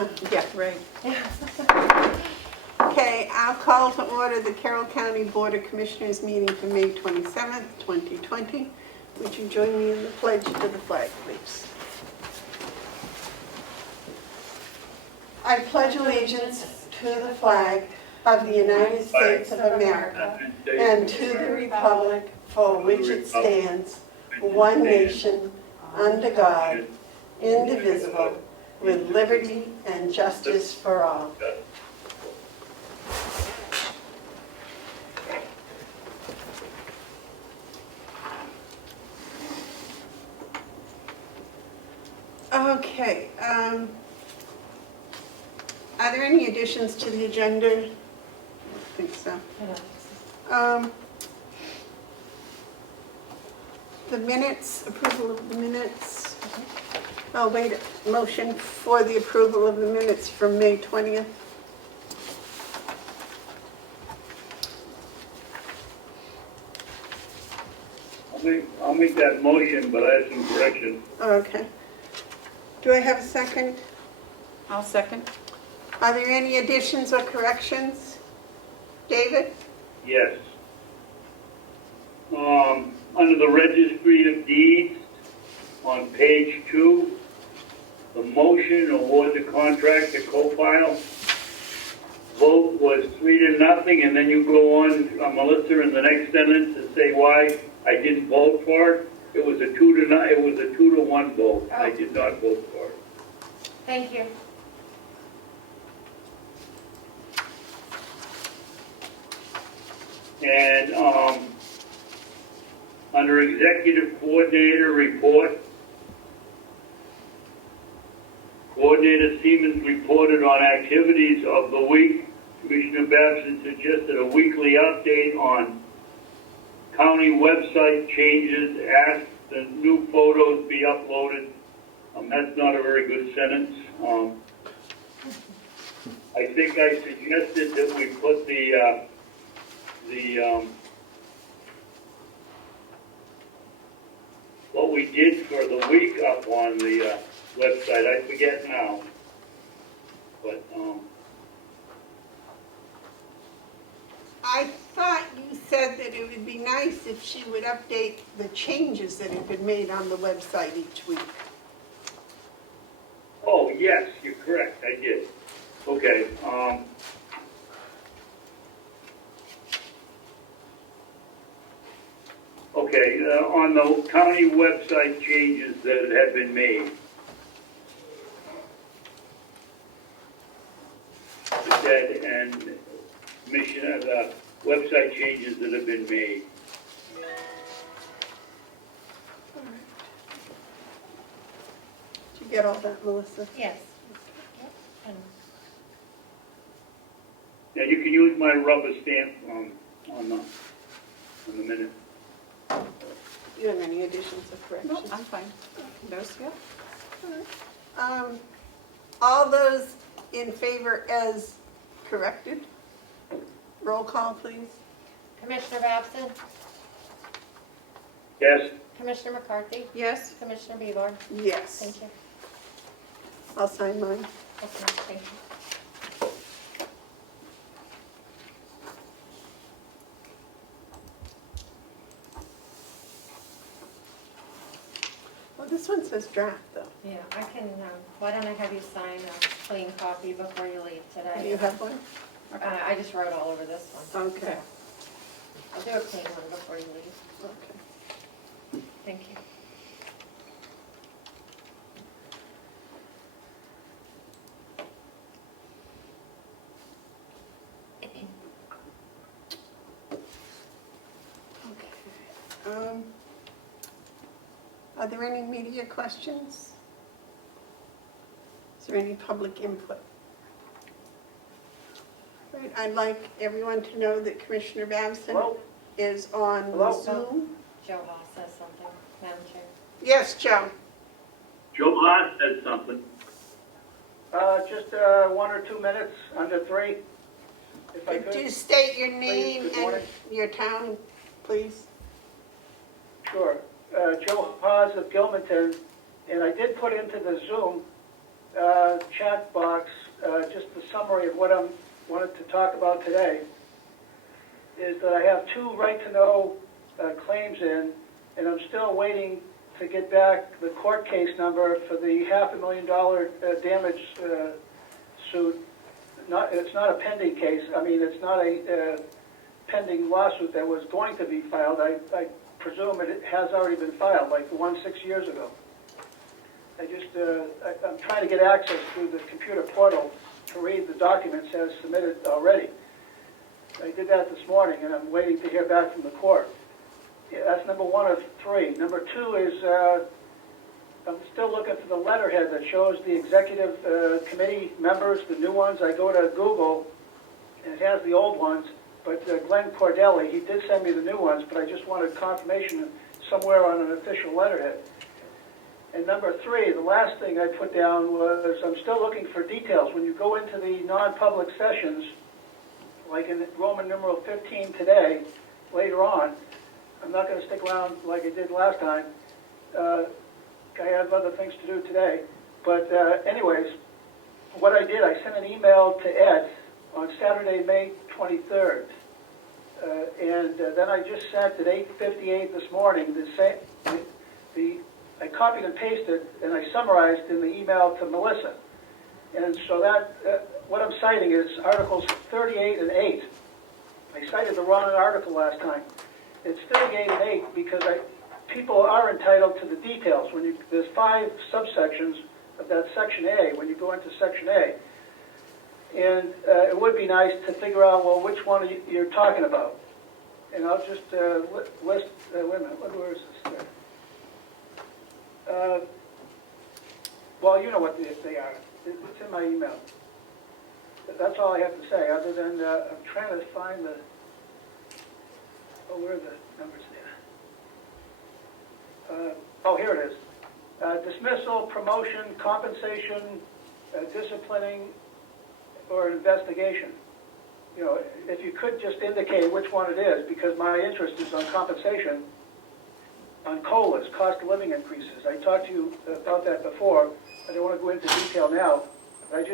Yeah, right. Okay, I'll call to order the Carroll County Board of Commissioners meeting for May 27th, 2020. Would you join me in the pledge to the flag, please? I pledge allegiance to the flag of the United States of America and to the republic for which it stands, one nation, under God, indivisible, with liberty and justice for all. Okay, are there any additions to the agenda? I don't think so. The minutes, approval of the minutes. Oh, wait, motion for the approval of the minutes from May 20th. I'll make that motion, but I have some corrections. Okay. Do I have a second? I'll second. Are there any additions or corrections? David? Yes. Under the Registry of Deeds, on page 2, the motion award the contract to co-file, vote was 3-0, and then you go on, Melissa, in the next sentence to say why I didn't vote for it. It was a 2-0. It was a 2-1 vote. Oh. I did not vote for it. Thank you. And under Executive Coordinator Report, Coordinator Siemens reported on activities of the week. Commissioner Babson suggested a weekly update on county website changes, asked the new photos be uploaded. That's not a very good sentence. I think I suggested that we put what we did for the week up on the website. I forget now, but I thought you said that it would be nice if she would update the changes that have been made on the website each week. oh yes, you're correct. I did. Okay. Okay, on the county website changes that have been made. That and Commissioner, the website changes that have been made. All right. Did you get all that, Melissa? Yes. Yep. Yeah, you can use my rubber stamp on the minute. Do you have any additions or No, corrections? I'm fine. Those, yeah. All right. All those in favor as corrected? Roll call, please. Commissioner Babson? Yes? Commissioner McCarthy? Yes. Commissioner Beaver? Yes. Thank you. I'll sign mine. Okay, thank you. Well, this one says draft, though. Yeah, I can, why don't I have you sign a clean copy before you leave Do today? you have one? I just wrote all over this one. Okay. I'll do a clean one before you leave. Okay. Thank you. Okay. Are there any media questions? Is there any public input? Right, I'd like everyone to know that Commissioner Babson is on Zoom. Joe Haas says something, Madam Chair. Yes, Joe. Joe Haas said something. Just 1 or 2 minutes, under 3, if I Could you could. state your name Good and morning. your town, please? Sure. Joe Haas of Gilmanton, and I did put into the Zoom chat box, just the summary of what I wanted to talk about today, is that I have 2 right-to-know claims in, and I'm still waiting to get back the court case number for the $500,000 damage suit. It's not a pending case. I mean, it's not a pending lawsuit that was going to be filed. I presume it has already been filed, like the one 6 years ago. I'm trying to get access through the computer portal to read the documents as submitted already. I did that this morning, and I'm waiting to hear back from the court. Yeah, that's number 1 of 3. Number 2 is I'm still looking for the letterhead that shows the executive committee members, the new ones. I go to Google, and it has the old ones, but Glenn Cordelli, he did send me the new ones, but I just wanted confirmation somewhere on an official letterhead. And number 3, the last thing I put down was I'm still looking for details. When you go into the non-public sessions, like in Roman numeral 15 today, later on, I'm not going to stick around like I did last time. I have other things to do today. But anyways, what I did, I sent an email to Ed on Saturday, May 23rd. And then I just sent at 8:58 this morning I copied and pasted and I summarized in the email to Melissa. And so that, what I'm citing is Articles 38 and 8. I cited the wrong article last time. It's 38 and 8 because people are entitled to the details. There's 5 subsections of that Section A when you go into Section A. And it would be nice to figure out, well, which one you're talking about. And I'll just list, wait a minute, where is this? Well, you know what they are. It's in my email. That's all I have to say, other than I'm trying to find the, where are the numbers there? Here it is. Dismissal, promotion, compensation, disciplining, or investigation. You know, if you could just indicate which one it is, because my interest is on compensation, on COLAs, cost of living increases. I talked to you about that before. I don't want to go into detail now. But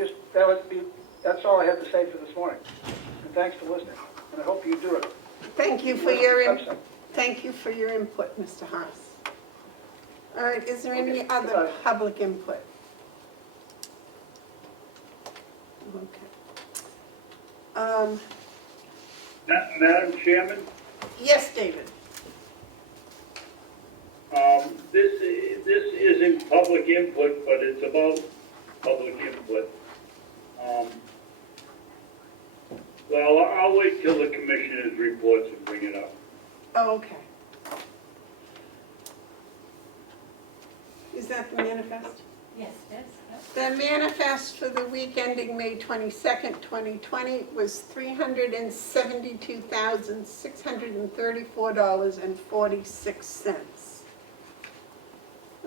that's all I have to say for this morning. And thanks for listening. And I hope you do it. Thank you for your input, Mr. Haas. All right, is there any other public input? Okay. Madam Chairman, Yes, David. this isn't public input, but it's about public input. Well, I'll wait till the commissioner's reports and bring it up. Oh, okay. Is that the manifest? Yes, it is. The manifest for the week ending May 22nd, 2020 was $372,634.46.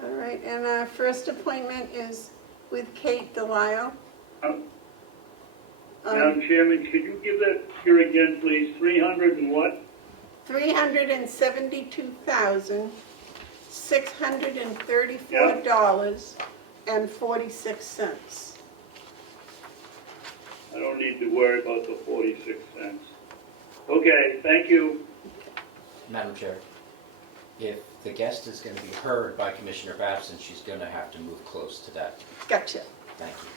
All right, and our first appointment is with Kate Delisle. Madam Chairman, could you give that here again, please? 300 and what? $372,634.46. I don't need to worry about the 46 cents. Okay, thank you. Madam Chair, if the guest is going to be heard by Commissioner Babson, she's going to have to move close to that. Gotcha. Thank you.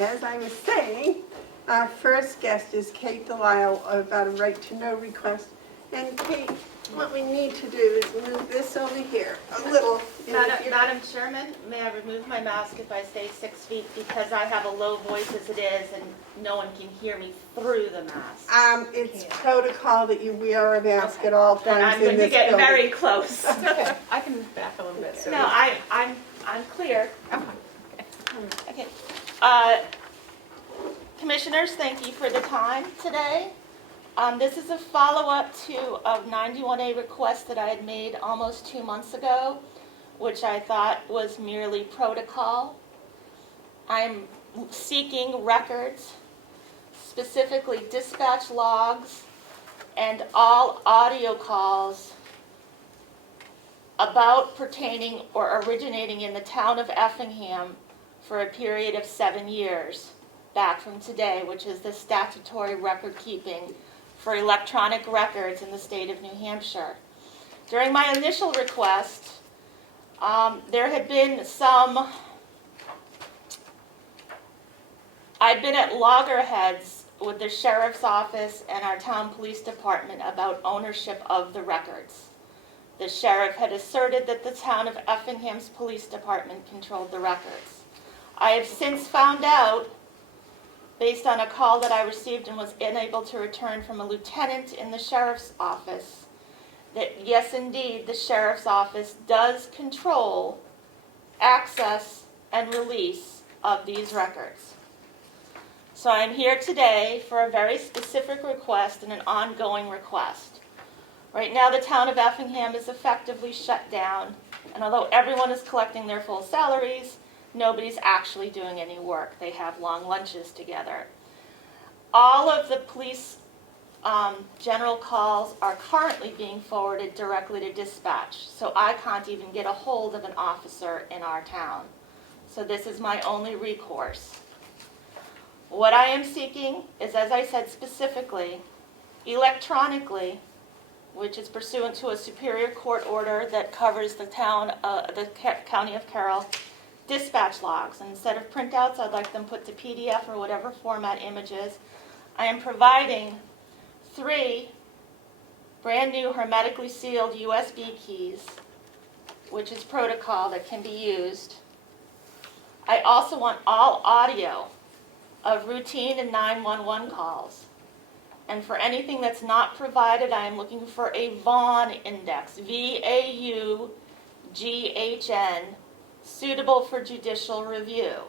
As I was saying, our first guest is Kate Delisle about a right-to-know request. And Kate, what we need to do is move this over here a little. Madam Chairman, may I remove my mask if I stay 6 feet because I have a low voice as it is and no one can hear me through the mask. It's protocol that you wear a mask at all Then I'm times in going to this get building. very close. Okay, I can back a little bit. So No, I'm clear. Okay. Commissioners, thank you for the time today. This is a follow-up to a 91A request that I had made almost 2 months ago, which I thought was merely protocol. I'm seeking records, specifically dispatch logs and all audio calls about, pertaining, or originating in the town of Effingham for a period of 7 years, back from today, which is the statutory record keeping for electronic records in the state of New Hampshire. During my initial request, there had been some, I'd been at loggerheads with the sheriff's office and our town police department about ownership of the records. The sheriff had asserted that the town of Effingham's police department controlled the records. I have since found out, based on a call that I received and was unable to return from a lieutenant in the sheriff's office, that yes, indeed, the sheriff's office does control access and release of these records. So I'm here today for a very specific request and an ongoing request. Right now, the town of Effingham is effectively shut down, and although everyone is collecting their full salaries, nobody's actually doing any work. They have long lunches together. All of the police general calls are currently being forwarded directly to dispatch, so I can't even get a hold of an officer in our town. So this is my only recourse. What I am seeking is, as I said specifically, electronically, which is pursuant to a Superior Court order that covers the county of Carroll, dispatch logs. And instead of printouts, I'd like them put to PDF or whatever format images. I am providing 3 brand new hermetically sealed USB keys, which is protocol that can be used. I also want all audio of routine and 911 calls. And for anything that's not provided, I am looking for a Vaughan index, VAUGHN, suitable for judicial review.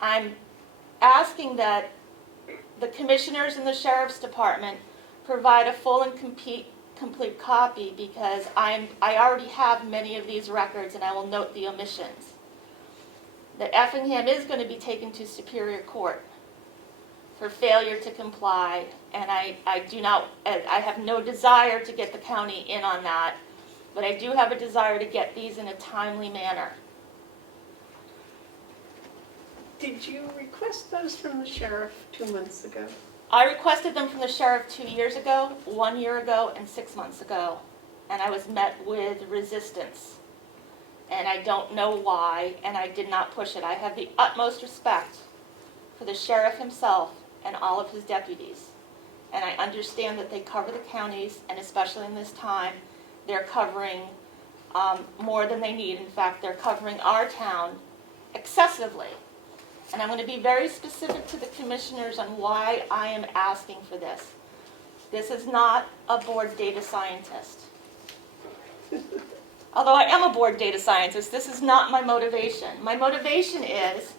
I'm asking that the commissioners in the sheriff's department provide a full and complete copy, because I already have many of these records, and I will note the omissions. That Effingham is going to be taken to Superior Court for failure to comply, and I have no desire to get the county in on that, but I do have a desire to get these in a timely manner. Did you request those from the sheriff 2 months ago? I requested them from the sheriff 2 years ago, 1 year ago, and 6 months ago, and I was met with resistance. And I don't know why, and I did not push it. I have the utmost respect for the sheriff himself and all of his deputies. And I understand that they cover the counties, and especially in this time, they're covering more than they need. In fact, they're covering our town excessively. And I'm going to be very specific to the commissioners on why I am asking for this. This is not a board data scientist. Although I am a board data scientist, this is not my motivation. My motivation is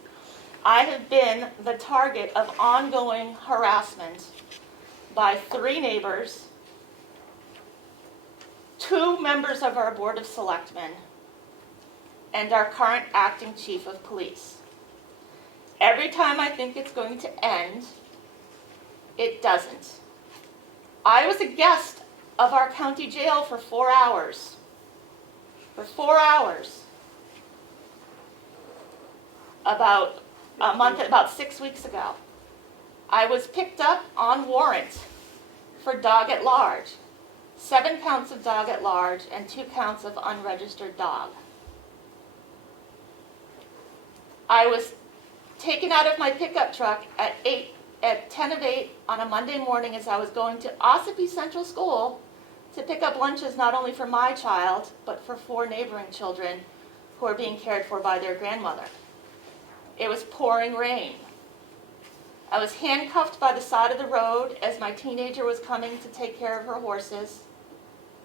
I have been the target of ongoing harassment by 3 neighbors, 2 members of our Board of Selectmen, and our current acting chief of police. Every time I think it's going to end, it doesn't. I was a guest of our county jail for 4 hours. For 4 hours. About 6 weeks ago. I was picked up on warrant for dog at large. 7 counts of dog at large and 2 counts of unregistered dog. I was taken out of my pickup truck at 10 of 8 on a Monday morning as I was going to Ossipee Central School to pick up lunches not only for my child, but for 4 neighboring children who are being cared for by their grandmother. It was pouring rain. I was handcuffed by the side of the road as my teenager was coming to take care of her horses.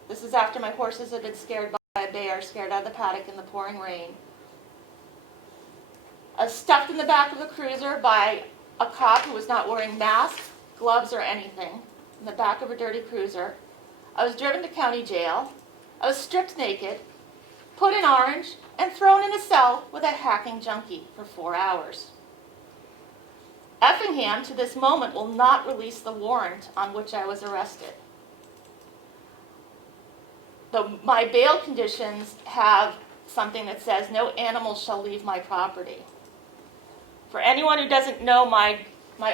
This is after my horses had been scared by a bear, scared out of the paddock in the pouring rain. I was stuffed in the back of a cruiser by a cop who was not wearing masks, gloves, or anything, in the back of a dirty cruiser. I was driven to county jail. I was stripped naked, put in orange, and thrown in a cell with a hacking junkie for 4 hours. Effingham, to this moment, will not release the warrant on which I was arrested. my bail conditions have something that says no animal shall leave my property. For anyone who doesn't know, my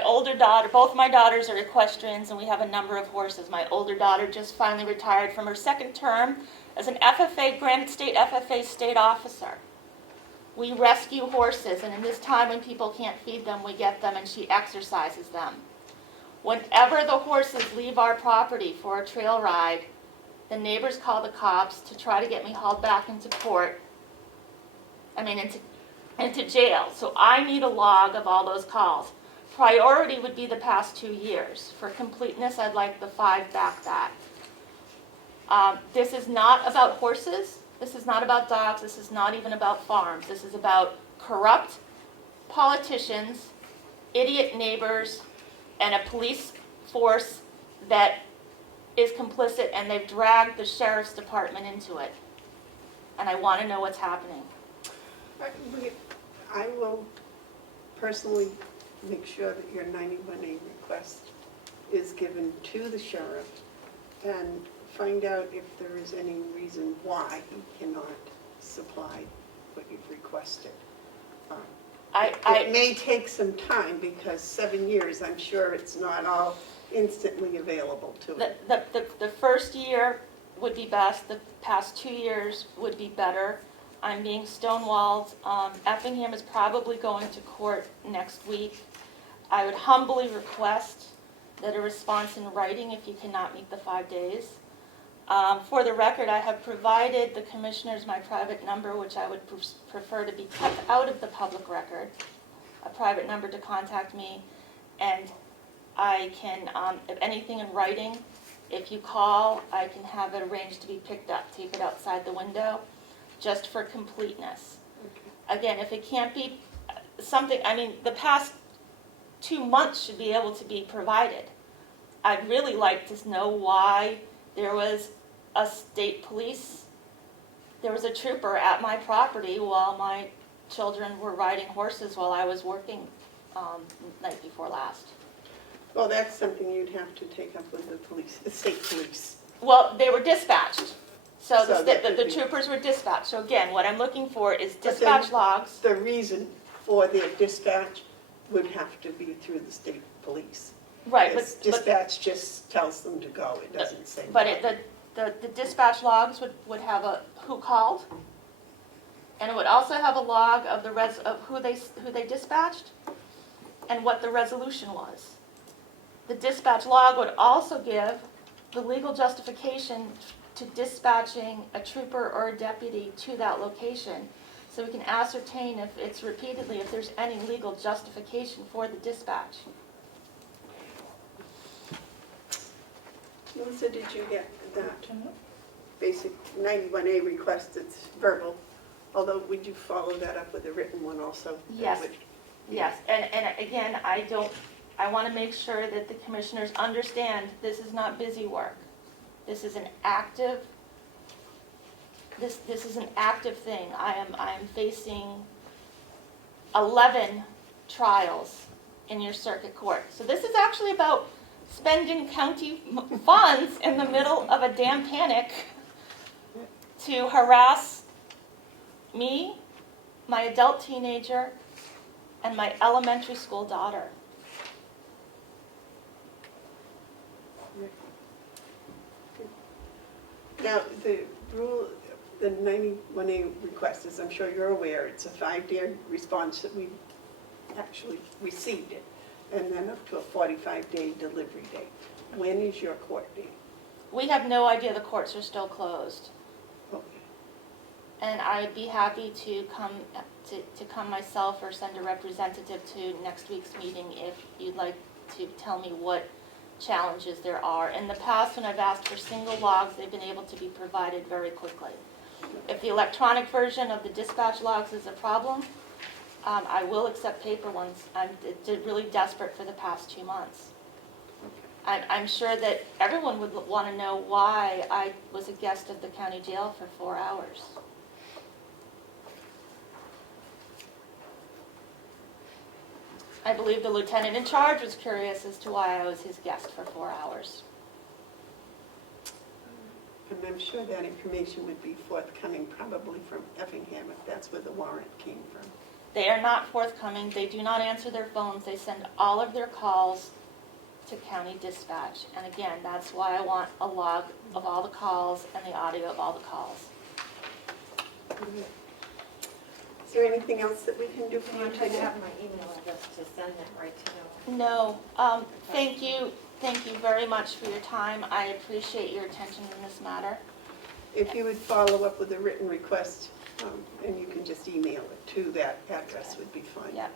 older daughter, both my daughters are equestrians, and we have a number of horses. My older daughter just finally retired from her second term as an FFA, Granite State FFA state officer. We rescue horses, and in this time when people can't feed them, we get them, and she exercises them. Whenever the horses leave our property for a trail ride, the neighbors call the cops to try to get me hauled back into into jail. So I need a log of all those calls. Priority would be the past 2 years. For completeness, I'd like the 5 back that. This is not about horses. This is not about dogs. This is not even about farms. This is about corrupt politicians, idiot neighbors, and a police force that is complicit, and they've dragged the sheriff's department into it. And I want to know what's happening. I will personally make sure that your 91A request is given to the sheriff and find out if there is any reason why he cannot supply what you've requested. It may take some time because 7 years, I'm sure it's not all instantly available to it. The first year would be best. The past 2 years would be better. I'm being stonewalled. Effingham is probably going to court next week. I would humbly request that a response in writing if you cannot meet the 5 days. For the record, I have provided the commissioners my private number, which I would prefer to be kept out of the public record, a private number to contact me, and I can, if anything in writing, if you call, I can have it arranged to be picked up, take it outside the window, just for completeness. Okay. Again, if it can't be something, the past 2 months should be able to be provided. I'd really like to know why there was a state police, there was a trooper at my property while my children were riding horses while I was working night before last. Well, that's something you'd have to take up with the police, the state police. Well, they were dispatched. So So that the could be- troopers were dispatched. So again, what I'm looking for is But then dispatch logs. The reason for their dispatch would have to be through the state police. Right, This but dispatch just tells them to go, it doesn't say. the dispatch logs would have a who called, and it would also have a log of of who they dispatched and what the resolution was. The dispatch log would also give the legal justification to dispatching a trooper or a deputy to that location, so we can ascertain if it's repeatedly, if there's any legal justification for the dispatch. Melissa, did you get that basic 91A request that's verbal? Although, would you follow that up with a written one also? Yes. Yes, and again, I want to make sure that the commissioners understand this is not busy work. This is an active, this is an active thing. I am facing 11 trials in your circuit court. So this is actually about spending county funds in the middle of a damn panic to harass me, my adult teenager, and my elementary school daughter. Now, the rule, the 91A request, as I'm sure you're aware, it's a 5-day response that we actually received it, and then up to a 45-day delivery date. When is your court date? We have no idea, the courts are still closed. Okay. And I'd be happy to come myself or send a representative to next week's meeting if you'd like to tell me what challenges there are. In the past, when I've asked for single logs, they've been able to be provided very quickly. If the electronic version of the dispatch logs is a problem, I will accept paper ones. I'm really desperate for the past 2 months. I'm sure that everyone would want to know why I was a guest of the county jail for 4 hours. I believe the lieutenant in charge was curious as to why I was his guest for 4 hours. And I'm sure that information would be forthcoming probably from Effingham if that's where the warrant came from. They are not forthcoming. They do not answer their phones. They send all of their calls to county dispatch. And again, that's why I want a log of all the calls and the audio of all the calls. Is there anything else that we can do for You you want to today? have my email address to send that right to them. No, thank you very much for your time. I appreciate your attention in this matter. If you would follow up with a written request, and you can just email it to that address would be fine. Yeah,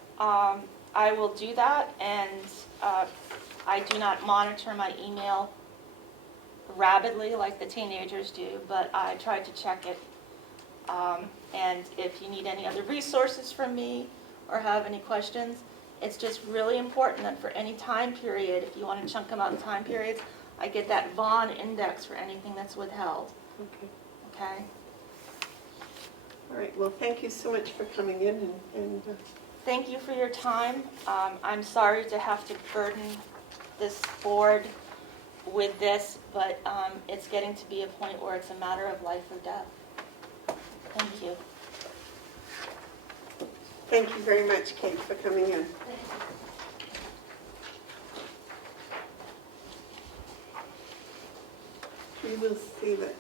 I will do that, and I do not monitor my email rapidly like the teenagers do, but I try to check it. And if you need any other resources from me or have any questions, it's just really important that for any time period, if you want to chunk them out in time periods, I get that Vaughn index for anything that's withheld, Okay. okay? All right, well, thank you so much for coming in and Thank you for your time. I'm sorry to have to burden this board with this, but it's getting to be a point where it's a matter of life or death. Thank you. thank you very much, Kate, for coming in. We will see that.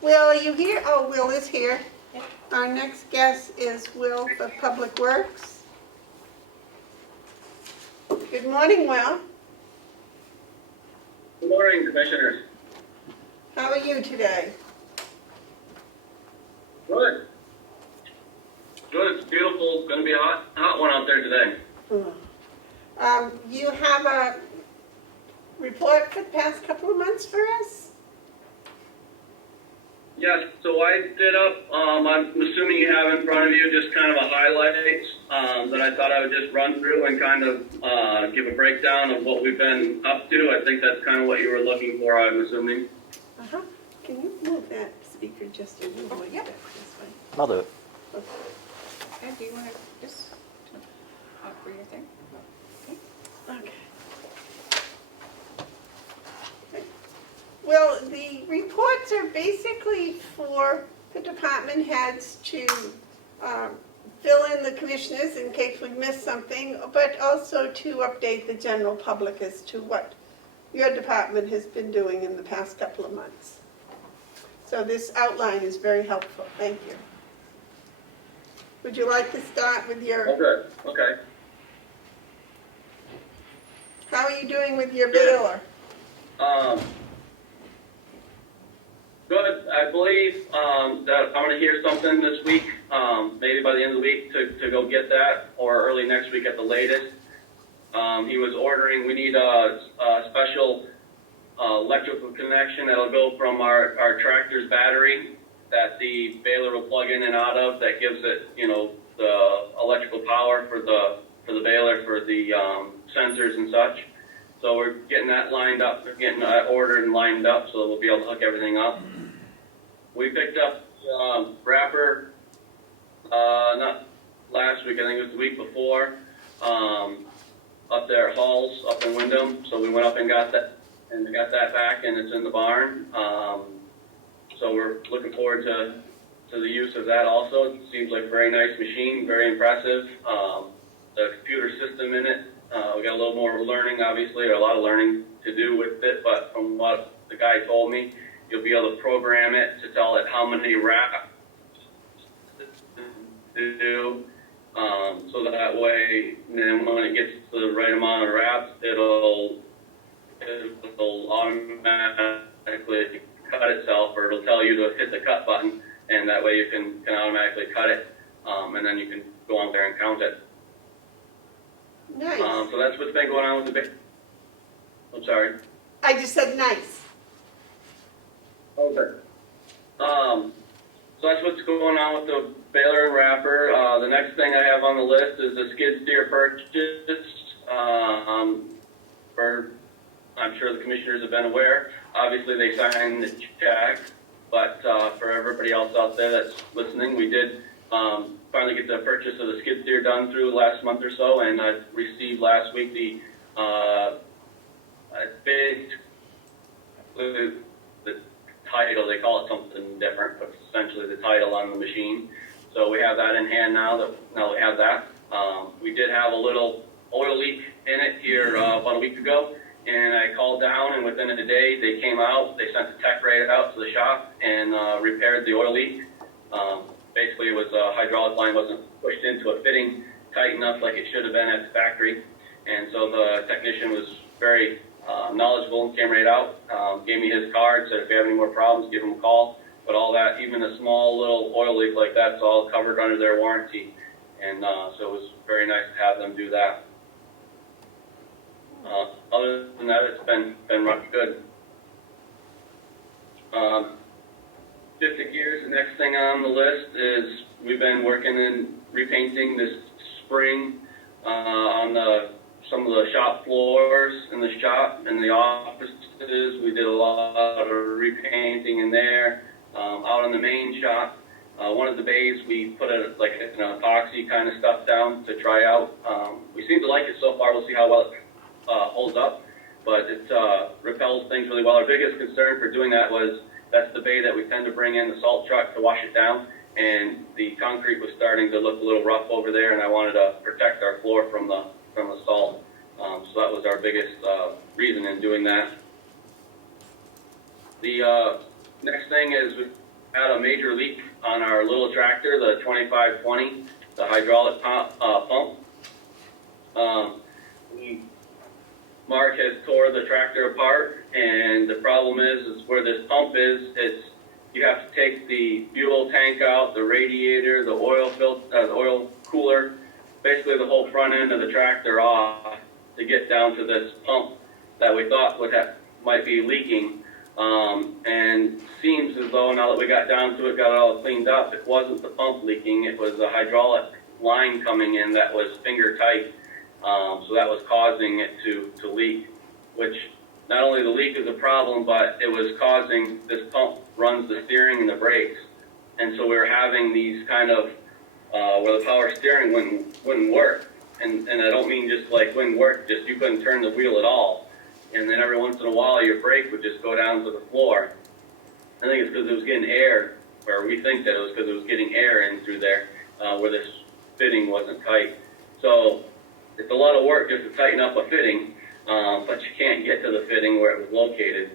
Will, are you here? Oh, Will is here. Our next guest is Will for Public Works. Good morning, Will. Good morning, Commissioners. How are you today? Good. Good. It's beautiful. It's going to be a hot one out there today. You have a report for the past couple of months for us? Yes, so I did up, I'm assuming you have in front of you just kind of a highlights that I thought I would just run through and kind of give a breakdown of what we've been up to. I think that's kind of what you were looking for, I'm assuming. Uh-huh. Can you move that speaker just a little bit this way? I'll do it. Okay. Okay, do you want to just talk for your thing? Okay. Well, the reports are basically for the department heads to fill in the commissioners in case we missed something, but also to update the general public as to what your department has been doing in the past couple of months. So this outline is very helpful. Thank you. Would you like to start with your, Okay, okay. how are you doing with your baler? Good. I believe that I'm going to hear something this week, maybe by the end of the week, to go get that, or early next week at the latest. He was ordering, we need a special electrical connection that'll go from our tractor's battery that the baler will plug in and out of, that gives it, you know, the electrical power for the baler, for the sensors and such. So we're getting that lined up, getting that ordered and lined up, so we'll be able to hook everything up. We picked up wrapper, not last week, I think it was the week before, up there at Halls, up in Wyndham. So we went up and got that, and we got that back, and it's in the barn. So we're looking forward to the use of that also. It seems like a very nice machine, very impressive. The computer system in it, we got a little more learning, obviously, or a lot of learning to do with it, but from what the guy told me, you'll be able to program it to tell it how many wraps to do, so that way, then when it gets to the right amount of wraps, it'll automatically cut itself, or it'll tell you to hit the cut button, and that way you can automatically cut it, and then you can go on there and count it. Nice. So that's what's been going on with the big. I'm sorry. I just said nice. Okay. So that's what's going on with the baler and wrapper. The next thing I have on the list is the skid steer purchase. I'm sure the commissioners have been aware. Obviously, they signed the check, but for everybody else out there that's listening, we did finally get the purchase of the skid steer done through last month or so, and I received last week the title. They call it something different, but it's essentially the title on the machine. So we have that in hand now that we have that. We did have a little oil leak in it here about a week ago, and I called down, and within a day they came out. They sent the tech right out to the shop and repaired the oil leak. Basically, it was a hydraulic line wasn't pushed into a fitting tight enough like it should have been at the factory, and so the technician was very knowledgeable and came right out, gave me his card, said if you have any more problems, give him a call. But all that, even a small little oil leak like that's all covered under their warranty, and so it was very nice to have them do that. Other than that, it's been running good. Shifting gears, the next thing on the list is we've been working in repainting this spring on some of the shop floors in the shop and the offices. We did a lot of repainting in there. Out in the main shop, one of the bays we put an epoxy kind of stuff down to try out. We seem to like it so far. We'll see how well it holds up, but it repels things really well. Our biggest concern for doing that was that's the bay that we tend to bring in the salt truck to wash it down, and the concrete was starting to look a little rough over there, and I wanted to protect our floor from the salt. So that was our biggest reason in doing that. The next thing is we had a major leak on our little tractor, the 2520, the hydraulic pump. Mark has tore the tractor apart, and the problem is where this pump is, you have to take the fuel tank out, the radiator, the oil filter, the oil cooler, basically the whole front end of the tractor off to get down to this pump that we thought might be leaking. And seems as though now that we got down to it, got it all cleaned up, it wasn't the pump leaking, it was the hydraulic line coming in that was finger tight. So that was causing it to leak, which not only the leak is a problem, but it was causing this pump runs the steering and the brakes. And so we were having these kind of, where the power steering wouldn't work. And I don't mean just like wouldn't work, just you couldn't turn the wheel at all. And then every once in a while your brake would just go down to the floor. I think it's because it was getting air, or we think that it was because it was getting air in through there, where this fitting wasn't tight. So it's a lot of work just to tighten up a fitting, but you can't get to the fitting where it was located.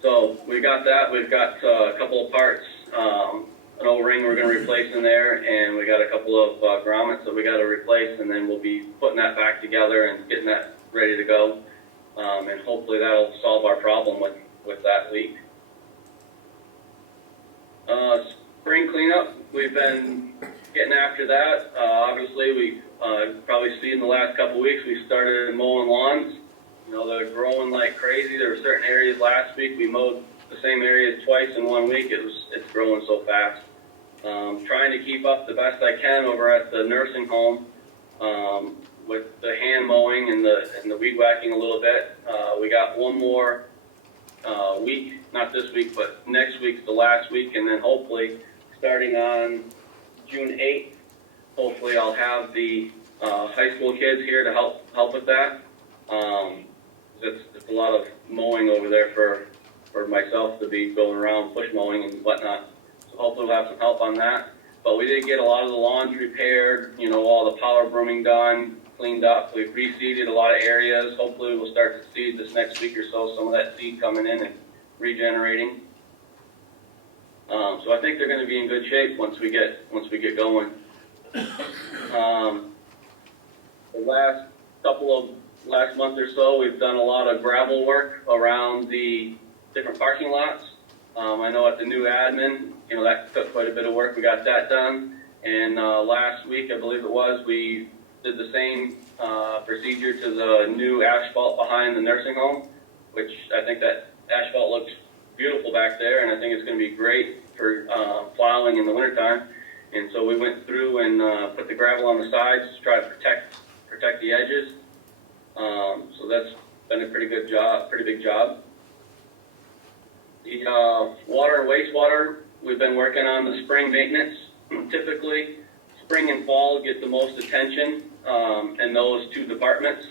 So we got that. We've got a couple of parts, an O-ring we're going to replace in there, and we got a couple of grommets that we got to replace, and then we'll be putting that back together and getting that ready to go. And hopefully that'll solve our problem with that leak. Spring cleanup, we've been getting after that. Obviously, we probably see in the last couple of weeks we started mowing lawns. You know, they're growing like crazy. There were certain areas last week we mowed the same areas twice in 1 week. It's growing so fast. Trying to keep up the best I can over at the nursing home with the hand mowing and the weed whacking a little bit. We got one more week, not this week, but next week's the last week, and then hopefully starting on June 8th, hopefully I'll have the high school kids here to help with that. It's a lot of mowing over there for myself to be going around push mowing and whatnot. So hopefully we'll have some help on that. But we did get a lot of the lawns repaired, you know, all the power brooming done, cleaned up. We've reseeded a lot of areas. Hopefully we'll start to seed this next week or so, some of that seed coming in and regenerating. So I think they're going to be in good shape once we get going. The last month or so, we've done a lot of gravel work around the different parking lots. I know at the new admin, you know, that took quite a bit of work. We got that done. And last week, I believe it was, we did the same procedure to the new asphalt behind the nursing home, which I think that asphalt looks beautiful back there, and I think it's going to be great for plowing in the wintertime. And so we went through and put the gravel on the sides to try to protect the edges. So that's been a pretty big job. The water and wastewater, we've been working on the spring maintenance. typically, spring and fall get the most attention in those two departments.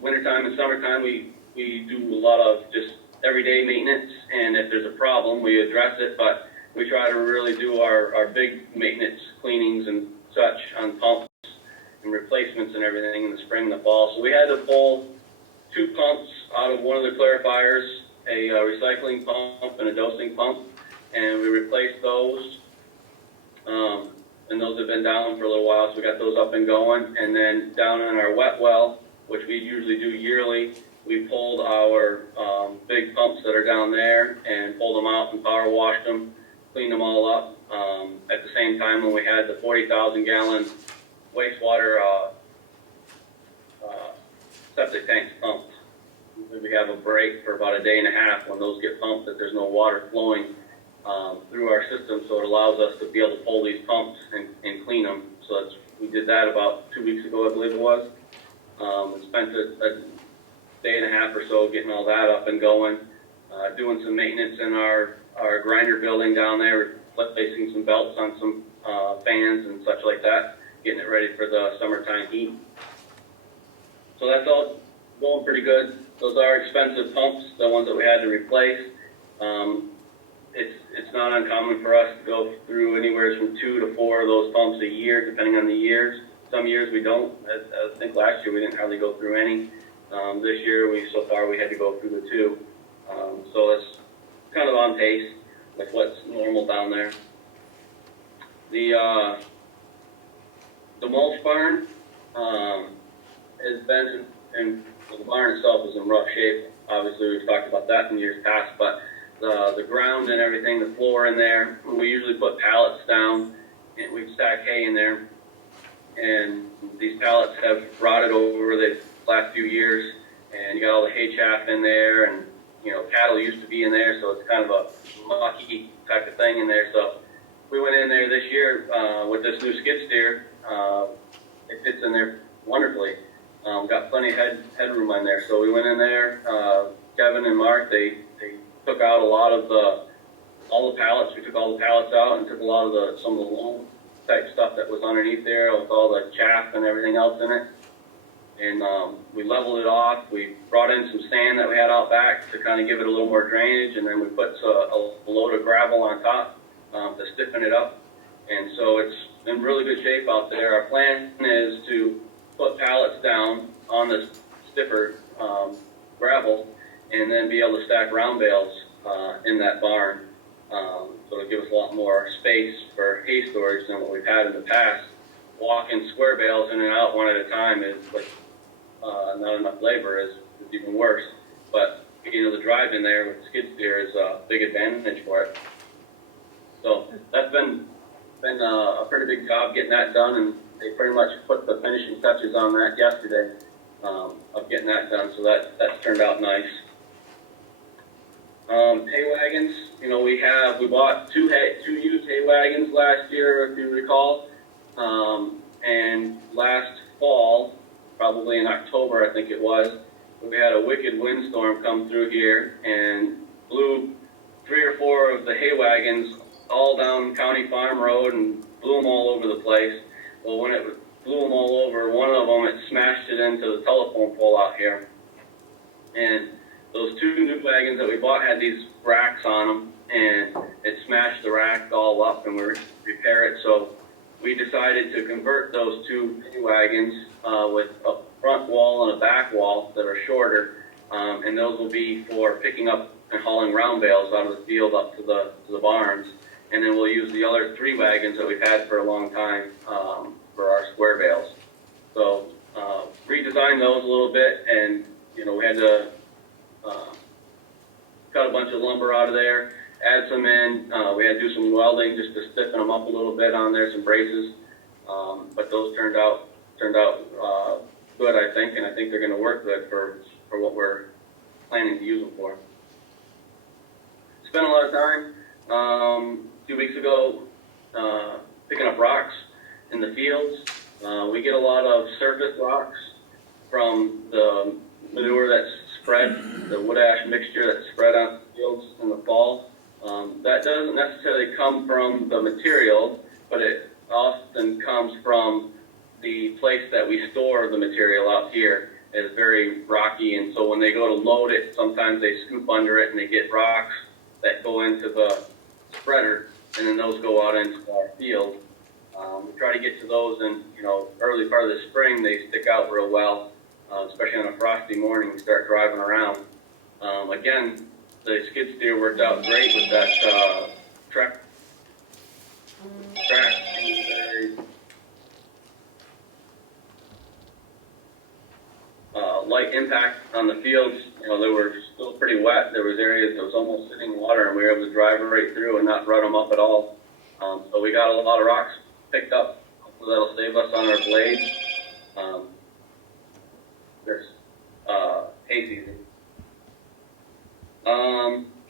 Wintertime and summertime, we do a lot of just everyday maintenance, and if there's a problem, we address it, but we try to really do our big maintenance cleanings and such on pumps and replacements and everything in the spring and the fall. So we had to pull 2 pumps out of one of the clarifiers, a recycling pump and a dosing pump, and we replaced those. And those have been down for a little while, so we got those up and going. And then down in our wet well, which we usually do yearly, we pulled our big pumps that are down there and pulled them out and power washed them, cleaned them all up. At the same time, when we had the 40,000 gallon wastewater septic tanks pumped, we have a break for about a day and a half when those get pumped, that there's no water flowing through our system, so it allows us to be able to pull these pumps and clean them. So we did that about 2 weeks ago, I believe it was. And spent a day and a half or so getting all that up and going, doing some maintenance in our grinder building down there, replacing some belts on some fans and such like that, getting it ready for the summertime heat. So that's all going pretty good. Those are expensive pumps, the ones that we had to replace. It's not uncommon for us to go through anywhere from 2 to 4 of those pumps a year, depending on the years. Some years we don't. I think last year we didn't hardly go through any. This year so far we had to go through the 2. So it's kind of on pace with what's normal down there. The mulch barn has been, and the barn itself is in rough shape. Obviously we've talked about that in years past, but the ground and everything, the floor in there, we usually put pallets down and we stack hay in there. And these pallets have rotted over the last few years, and you got all the hay chaff in there, and cattle used to be in there, so it's kind of a mucky type of thing in there. So we went in there this year with this new skid steer. It fits in there wonderfully. Got plenty of headroom in there. So we went in there. Kevin and Mark, they took out a lot of all the pallets. We took all the pallets out and took a lot of some of the loam type stuff that was underneath there with all the chaff and everything else in it. And we leveled it off. We brought in some sand that we had out back to kind of give it a little more drainage, and then we put a load of gravel on top to stiffen it up. And so it's in really good shape out there. Our plan is to put pallets down on the stiffer gravel and then be able to stack round bales in that barn. So it'll give us a lot more space for hay storage than what we've had in the past. Walking square bales in and out one at a time is not enough labor is even worse. But the drive in there with the skid steer is a big advantage for it. So that's been a pretty big job getting that done, and they pretty much put the finishing touches on that yesterday of getting that done. So that's turned out nice. Hay wagons, we bought two used hay wagons last year, if you recall, and last fall, probably in October, I think it was, we had a wicked windstorm come through here and blew 3 or 4 of the hay wagons all down County Farm Road and blew them all over the place. Well, when it blew them all over, one of them, it smashed it into the telephone pole out here. And those 2 new wagons that we bought had these racks on them, and it smashed the rack all up, and we repair it. So we decided to convert those 2 hay wagons with a front wall and a back wall that are shorter, and those will be for picking up and hauling round bales out of the field up to the barns. And then we'll use the other 3 wagons that we've had for a long time for our square bales. So redesigned those a little bit, and we had to cut a bunch of lumber out of there, add some in. We had to do some welding just to stiffen them up a little bit on there, some braces. But those turned out good, I think, and I think they're going to work good for what we're planning to use them for. Spent a lot of time a few weeks ago picking up rocks in the fields. We get a lot of surface rocks from the manure that's spread, the wood ash mixture that's spread on the fields in the fall. That doesn't necessarily come from the material, but it often comes from the place that we store the material out here. It's very rocky, and so when they go to load it, sometimes they scoop under it and they get rocks that go into the spreader, and then those go out into our field. We try to get to those in, early part of the spring. They stick out real well, especially on a frosty morning. We start driving around. Again, the skid steer worked out great with that track. Very light impact on the fields. They were still pretty wet. There was areas that was almost sitting in water, and we were able to drive right through and not rut them up at all. So we got a lot of rocks picked up. Hopefully that'll save us on our blades. There's hay season.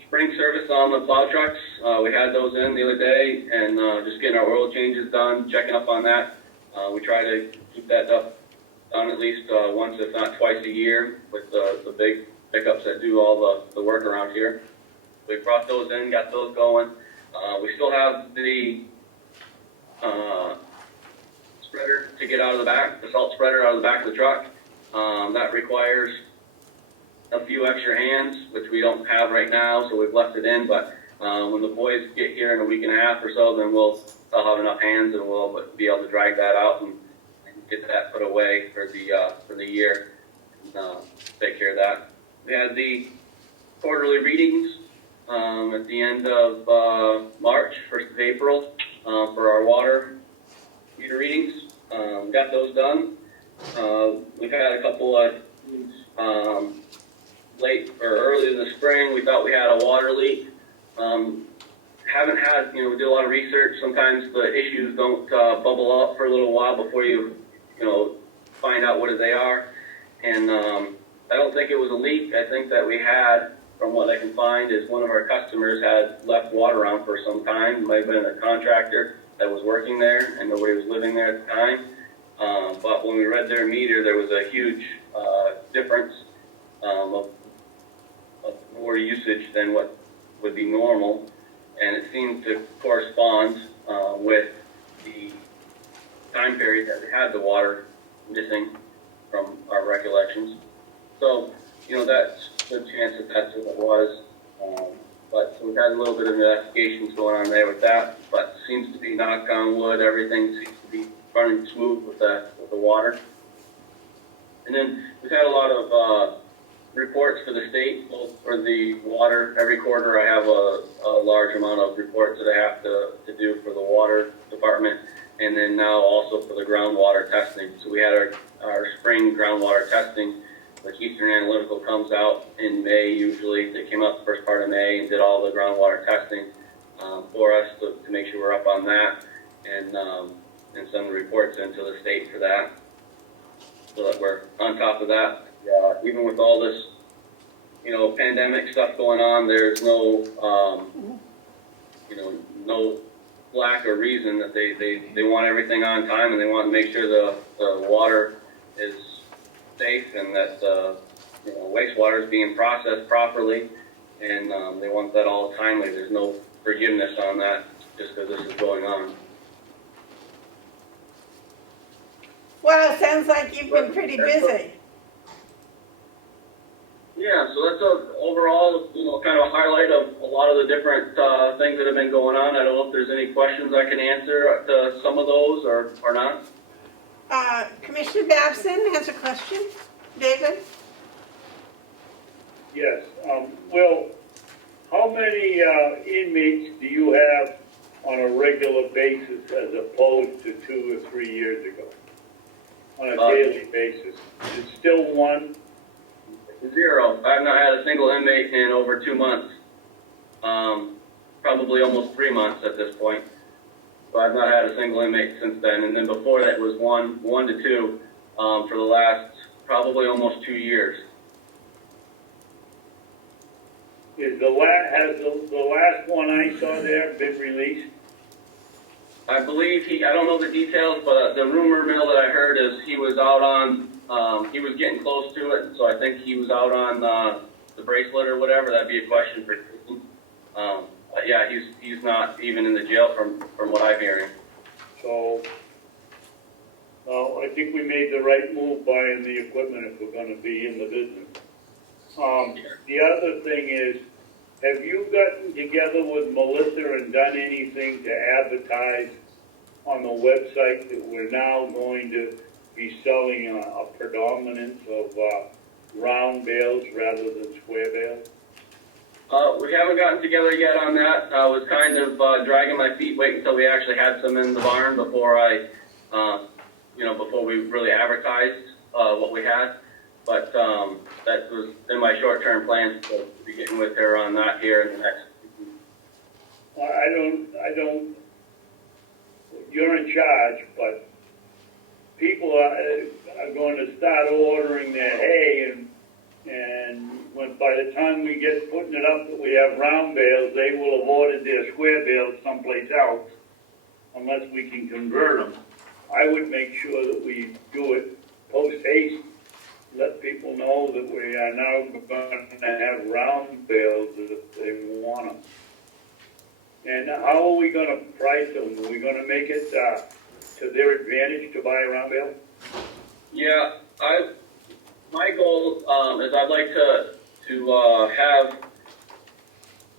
Spring service on the plow trucks. We had those in the other day, and just getting our oil changes done, checking up on that. We try to keep that up done at least once, if not twice a year, with the big pickups that do all the work around here. We brought those in, got those going. We still have the spreader to get out of the back, the salt spreader out of the back of the truck. That requires a few extra hands, which we don't have right now, so we've left it in. But when the boys get here in a week and a half or so, then they'll have enough hands, and we'll be able to drag that out and get that put away for the year. And, take care of that. We had the quarterly readings at the end of March, 1st of April, for our water meter readings. Got those done. We've had a couple of late or early in the spring. We thought we had a water leak. Haven't had, we did a lot of research. Sometimes the issues don't bubble up for a little while before you find out what they are. And I don't think it was a leak. I think that we had, from what I can find, is one of our customers had left water on for some time. It might have been a contractor that was working there, and nobody was living there at the time. But when we read their meter, there was a huge difference of more usage than what would be normal, and it seemed to correspond with the time period that we had the water missing from our recollections. So, that's a good chance that that's what it was. But so we've had a little bit of investigations going on there with that, but seems to be, knock on wood, everything seems to be running smooth with the water. And then we've had a lot of reports for the state, both for the water. Every quarter I have a large amount of reports that I have to do for the water department, and then now also for the groundwater testing. So we had our spring groundwater testing, which Eastern Analytical comes out in May usually. They came out the first part of May and did all the groundwater testing for us to make sure we're up on that, and send the reports into the state for that, so that we're on top of that. Even with all this, pandemic stuff going on, there's no, no lack of reason that they want everything on time, and they want to make sure the water is safe, and that wastewater is being processed properly, and they want that all timely. There's no forgiveness on that just because this is going on. Well, it sounds like you've been pretty busy. Yeah, so that's overall, kind of a highlight of a lot of the different things that have been going on. I don't know if there's any questions I can answer to some of those or not. Commissioner Babson has a question. David? Yes. Will, how many inmates do you have on a regular basis as opposed to 2 or 3 years ago? On a daily basis? Is it still one? 0. I've not had a single inmate in over 2 months. Probably almost 3 months at this point. So I've not had a single inmate since then. And then before that was one to two for the last probably almost 2 years. Has the last one I saw there been released? I believe I don't know the details, but the rumor mill that I heard is he was out on, he was getting close to it, so I think he was out on the bracelet or whatever. That'd be a question for Kristen. yeah, he's not even in the jail from what I'm hearing. So, well, I think we made the right move buying the equipment if we're gonna be in the business. The other thing is, have you gotten together with Melissa and done anything to advertise on the website that we're now going to be selling a predominance of round bales rather than square bales? We haven't gotten together yet on that. I was kind of dragging my feet, waiting until we actually had some in the barn before before we really advertised what we had. But that was in my short-term plans to be getting with her on that here in the next. I don't, you're in charge, but people are going to start ordering their hay and when by the time we get putting it up that we have round bales, they will have ordered their square bales someplace else unless we can convert them. I would make sure that we do it post haste, let people know that we are now going to have round bales if they want them. And how are we going to price them? Are we going to make it to their advantage to buy a round bale? Yeah, my goal is I'd like to have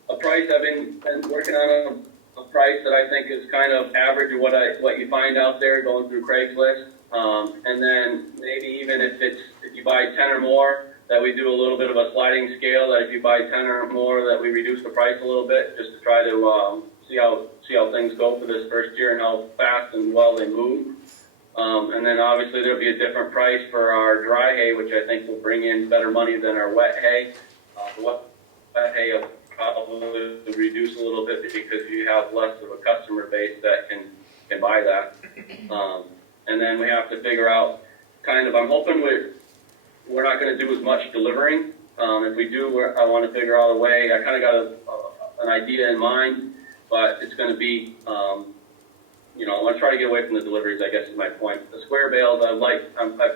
a price. I've been working on a price that I think is kind of average of what you find out there going through Craigslist. And then maybe even if you buy 10 or more, that we do a little bit of a sliding scale, that if you buy 10 or more, that we reduce the price a little bit, just to try to see how things go for this first year and how fast and well they move. And then obviously there'll be a different price for our dry hay, which I think will bring in better money than our wet hay. The wet hay will probably reduce a little bit because you have less of a customer base that can buy that. And then we have to figure out I'm hoping we're not going to do as much delivering. If we do, I want to figure out a way. I kind of got an idea in mind, but it's going to be, I want to try to get away from the deliveries, I guess is my point. The square bales, I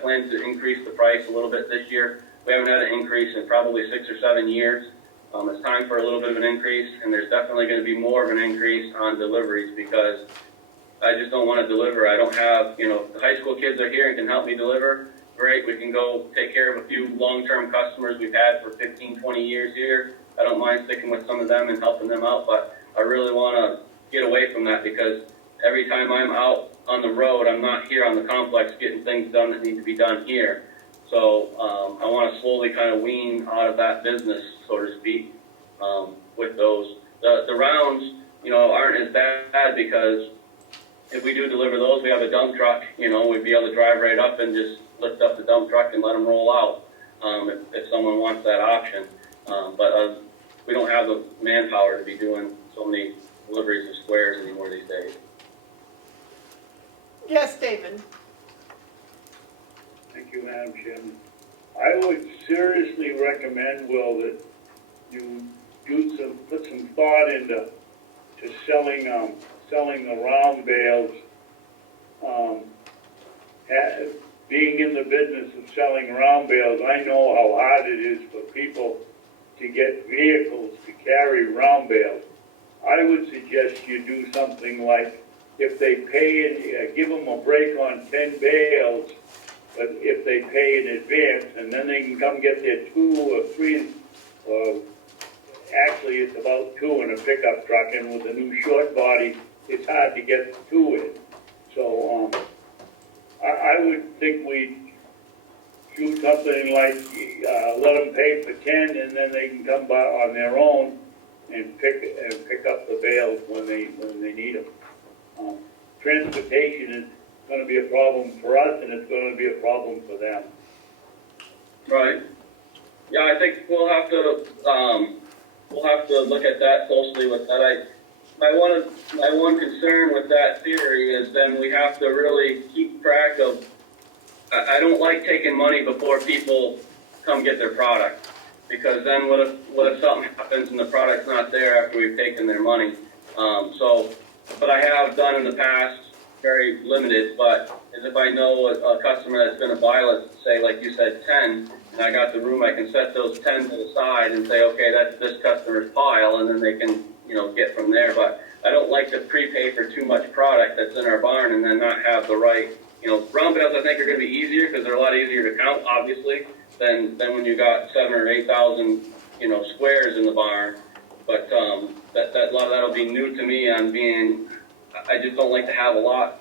plan to increase the price a little bit this year. We haven't had an increase in probably 6 or 7 years. It's time for a little bit of an increase, and there's definitely going to be more of an increase on deliveries because I just don't want to deliver. I don't have, the high school kids are here and can help me deliver. Great, we can go take care of a few long-term customers we've had for 15, 20 years here. I don't mind sticking with some of them and helping them out, but I really want to get away from that because every time I'm out on the road, I'm not here on the complex getting things done that need to be done here. So I want to slowly kind of wean out of that business, so to speak, with those. The rounds, aren't as bad because if we do deliver those, we have a dump truck, we'd be able to drive right up and just lift up the dump truck and let them roll out if someone wants that option. But we don't have the manpower to be doing so many deliveries of squares anymore these days. Yes, David. Thank you, Madam Chairman. I would seriously recommend, Will, that you put some thought into selling the round bales. Being in the business of selling round bales, I know how hard it is for people to get vehicles to carry round bales. I would suggest you do something like, if they pay, give them a break on 10 bales, but if they pay in advance, and then they can come get their 2 or 3, actually it's about 2 in a pickup truck, and with a new short body, it's hard to get 2 in. So I would think we'd do something like let them pay for 10, and then they can come by on their own and pick up the bales when they need them. Transportation is going to be a problem for us, and it's going to be a problem for them. Right. Yeah, I think we'll have to look at that closely with that. My one concern with that theory is then we have to really keep track of. I don't like taking money before people come get their product, because then what if something happens and the product's not there after we've taken their money? But I have done in the past, very limited, but as if I know a customer that's going to buy, let's say, like you said, 10, and I got the room, I can set those 10 to the side and say, okay, that's this customer's pile, and then they can get from there. But I don't like to prepay for too much product that's in our barn and then not have the right, round bales I think are going to be easier because they're a lot easier to count, obviously, than when you got 7,000 or 8,000, squares in the barn. But that a lot of that'll be new to me on being, I just don't like to have a lot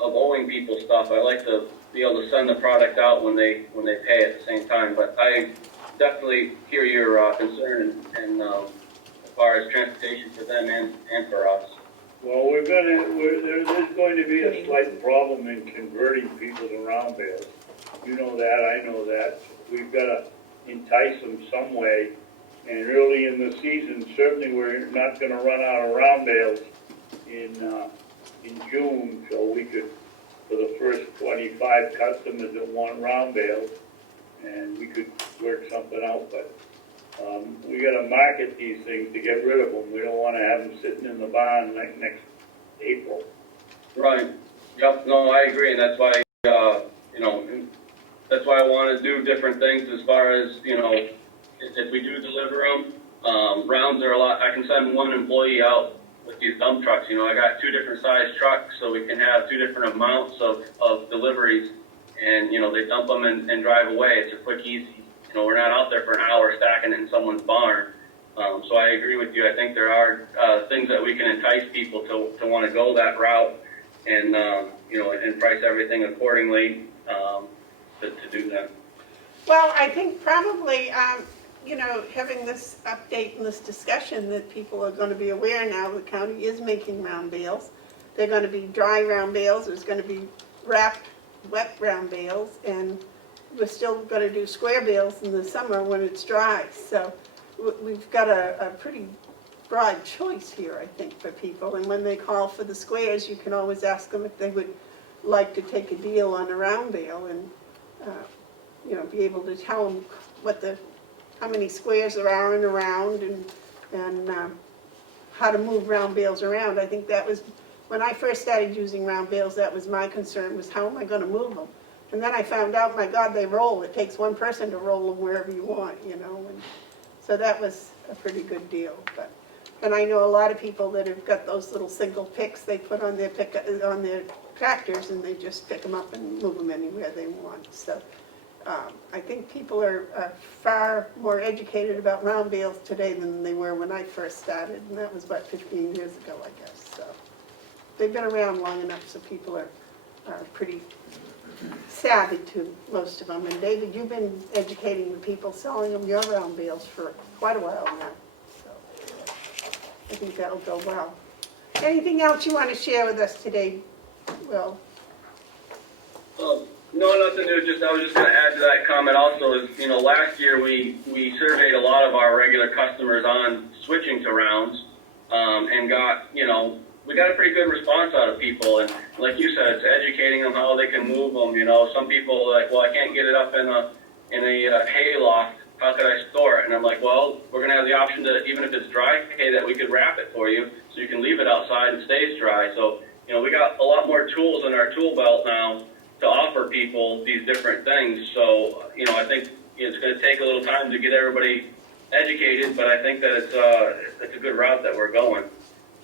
of owing people stuff. I like to be able to send the product out when they pay at the same time. But I definitely hear your concern and as far as transportation for them and for us. Well, there's going to be a slight problem in converting people to round bales. You know that, I know that. We've got to entice them some way. And early in the season, certainly we're not going to run out of round bales in June, so we could, for the first 25 customers that want round bales, and we could work something out. But we got to market these things to get rid of them. We don't want to have them sitting in the barn like next April. Right. Yep. No, I agree, and that's why that's why I want to do different things as far as if we do deliver them. Rounds are a lot. I can send one employee out with these dump trucks. I got 2 different size trucks, so we can have 2 different amounts of deliveries, and they dump them and drive away. It's a quick, easy. We're not out there for an hour stacking it in someone's barn. So I agree with you. I think there are things that we can entice people to want to go that route, and and price everything accordingly to do that. Well, I think probably, having this update and this discussion that people are going to be aware now the county is making round bales. They're going to be dry round bales. There's going to be wrapped, wet round bales, and we're still going to do square bales in the summer when it's dry. So we've got a pretty broad choice here, I think, for people. And when they call for the squares, you can always ask them if they would like to take a deal on a round bale and be able to tell them how many squares there are in a round and how to move round bales around. I think that was, when I first started using round bales, that was my concern, was how am I going to move them? And then I found out, my God, they roll. It takes one person to roll them wherever you want, and so that was a pretty good deal. And I know a lot of people that have got those little single picks they put on their tractors, and they just pick them up and move them anywhere they want. So I think people are far more educated about round bales today than they were when I first started, and that was about 15 years ago, I guess. So they've been around long enough, so people are pretty savvy to most of them. And David, you've been educating the people selling them your round bales for quite a while now, so I think that'll go well. Anything else you want to share with us today, Will? No, nothing new. I was just going to add to that comment also is, last year we surveyed a lot of our regular customers on switching to rounds, and got, we got a pretty good response out of people. And like you said, it's educating them how they can move them. Some people are like, well, I can't get it up in a hay loft. How could I store it? And I'm like, well, we're going to have the option to, even if it's dry hay, that we could wrap it for you so you can leave it outside and stays dry. So, we got a lot more tools in our tool belt now to offer people these different things. So, I think it's going to take a little time to get everybody educated, but I think that it's a good route that we're going.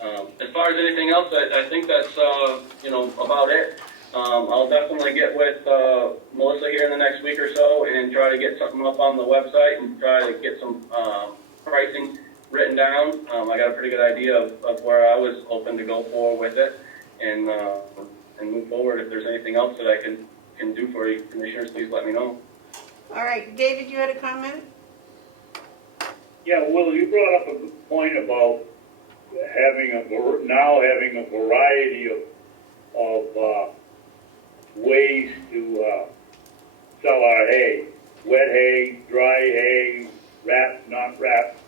As far as anything else, I think that's, about it. I'll definitely get with Melissa here in the next week or so and try to get something up on the website and try to get some pricing written down. I got a pretty good idea of where I was hoping to go for with it, and move forward. If there's anything else that I can do for you, commissioners, please let me know. All right, David, you had a comment? Yeah, Will, you brought up a good point about having a variety of ways to sell our hay: wet hay, dry hay, wrapped, not wrapped.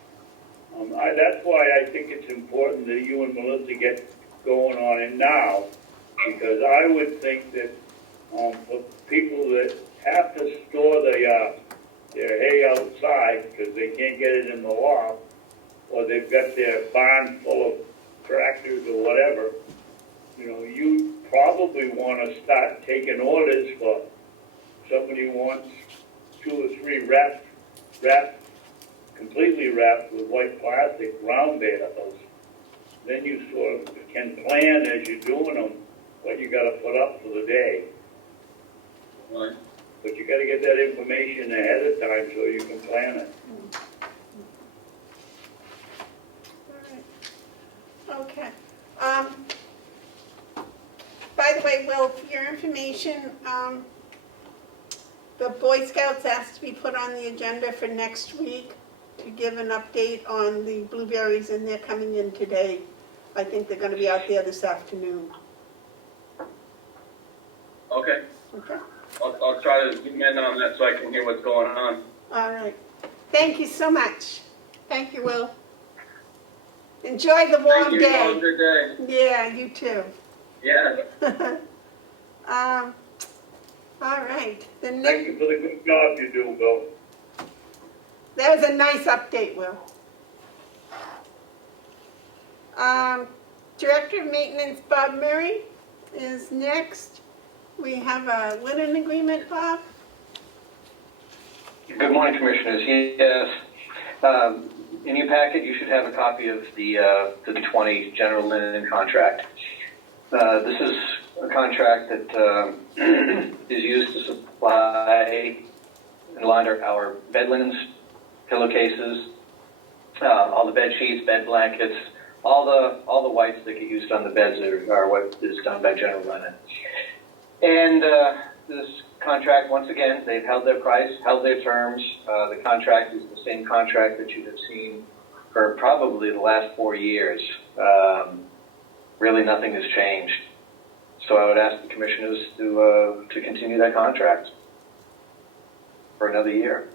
That's why I think it's important that you and Melissa get going on it now, because I would think that for people that have to store their hay outside because they can't get it in the loft, or they've got their barn full of tractors or whatever, you probably want to start taking orders for somebody who wants 2 or 3 wrapped, completely wrapped with white plastic round bales, then you sort of can plan as you're doing them, what you gotta put up for the day. Right. But you gotta get that information ahead of time so you can plan it. Okay. By the way, Will, for your information, the Boy Scouts asked to be put on the agenda for next week to give an update on the blueberries, and they're coming in today. I think they're gonna be out there this afternoon. Okay. Okay? I'll try to zoom in on that so I can hear what's going on. All right. Thank you so much. Thank you, Will. Enjoy the Thank warm you. Have a day. good day. Yeah, you too. Yeah. All right. The Thank next, you for the good job you do, Bill. that was a nice update, Will. Director of Maintenance Bob Murray is next. We have a linen agreement, Bob. Good morning, Commissioners. Yes, in your packet, you should have a copy of the 20 general linen contract. This is a contract that is used to supply and launder our bed linens, pillowcases, all the bed sheets, bed blankets, all the whites that get used on the beds are what is done by general linen. And this contract, once again, they've held their price, held their terms. The contract is the same contract that you have seen for probably the last 4 years. Really nothing has changed. So I would ask the commissioners to continue that contract for another year.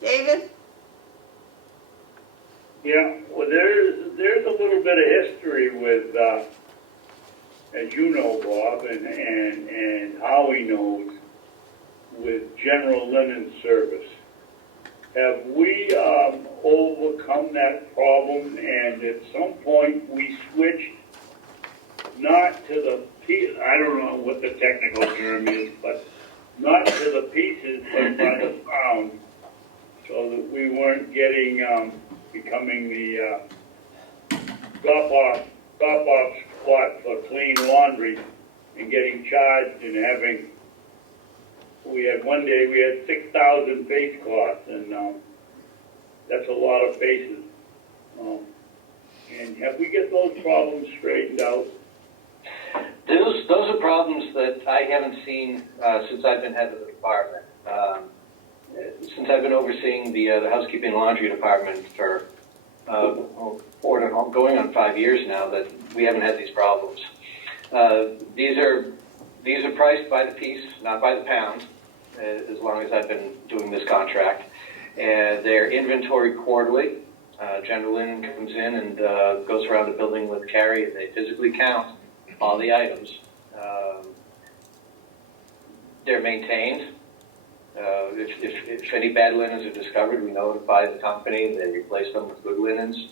David? Yeah, well, there's a little bit of history with, as you know, Bob, and Howie knows, with General Linen Service. Have we overcome that problem, and at some point we switched not to the piece, I don't know what the technical term is, but not to the pieces, but by the pound, so that we weren't getting, becoming the drop-off spot for clean laundry and getting charged and having, one day we had 6,000 face cloths, and that's a lot of faces. And have we get those problems straightened out? Those are problems that I haven't seen since I've been head of the department. Since I've been overseeing the housekeeping and laundry department for going on 5 years now, that we haven't had these problems. These are priced by the piece, not by the pound, as long as I've been doing this contract. They're inventory quarterly. General Linen comes in and goes around the building with Carrie, and they physically count all the items. They're maintained. If any bad linens are discovered, we notify the company. They replace them with good linens.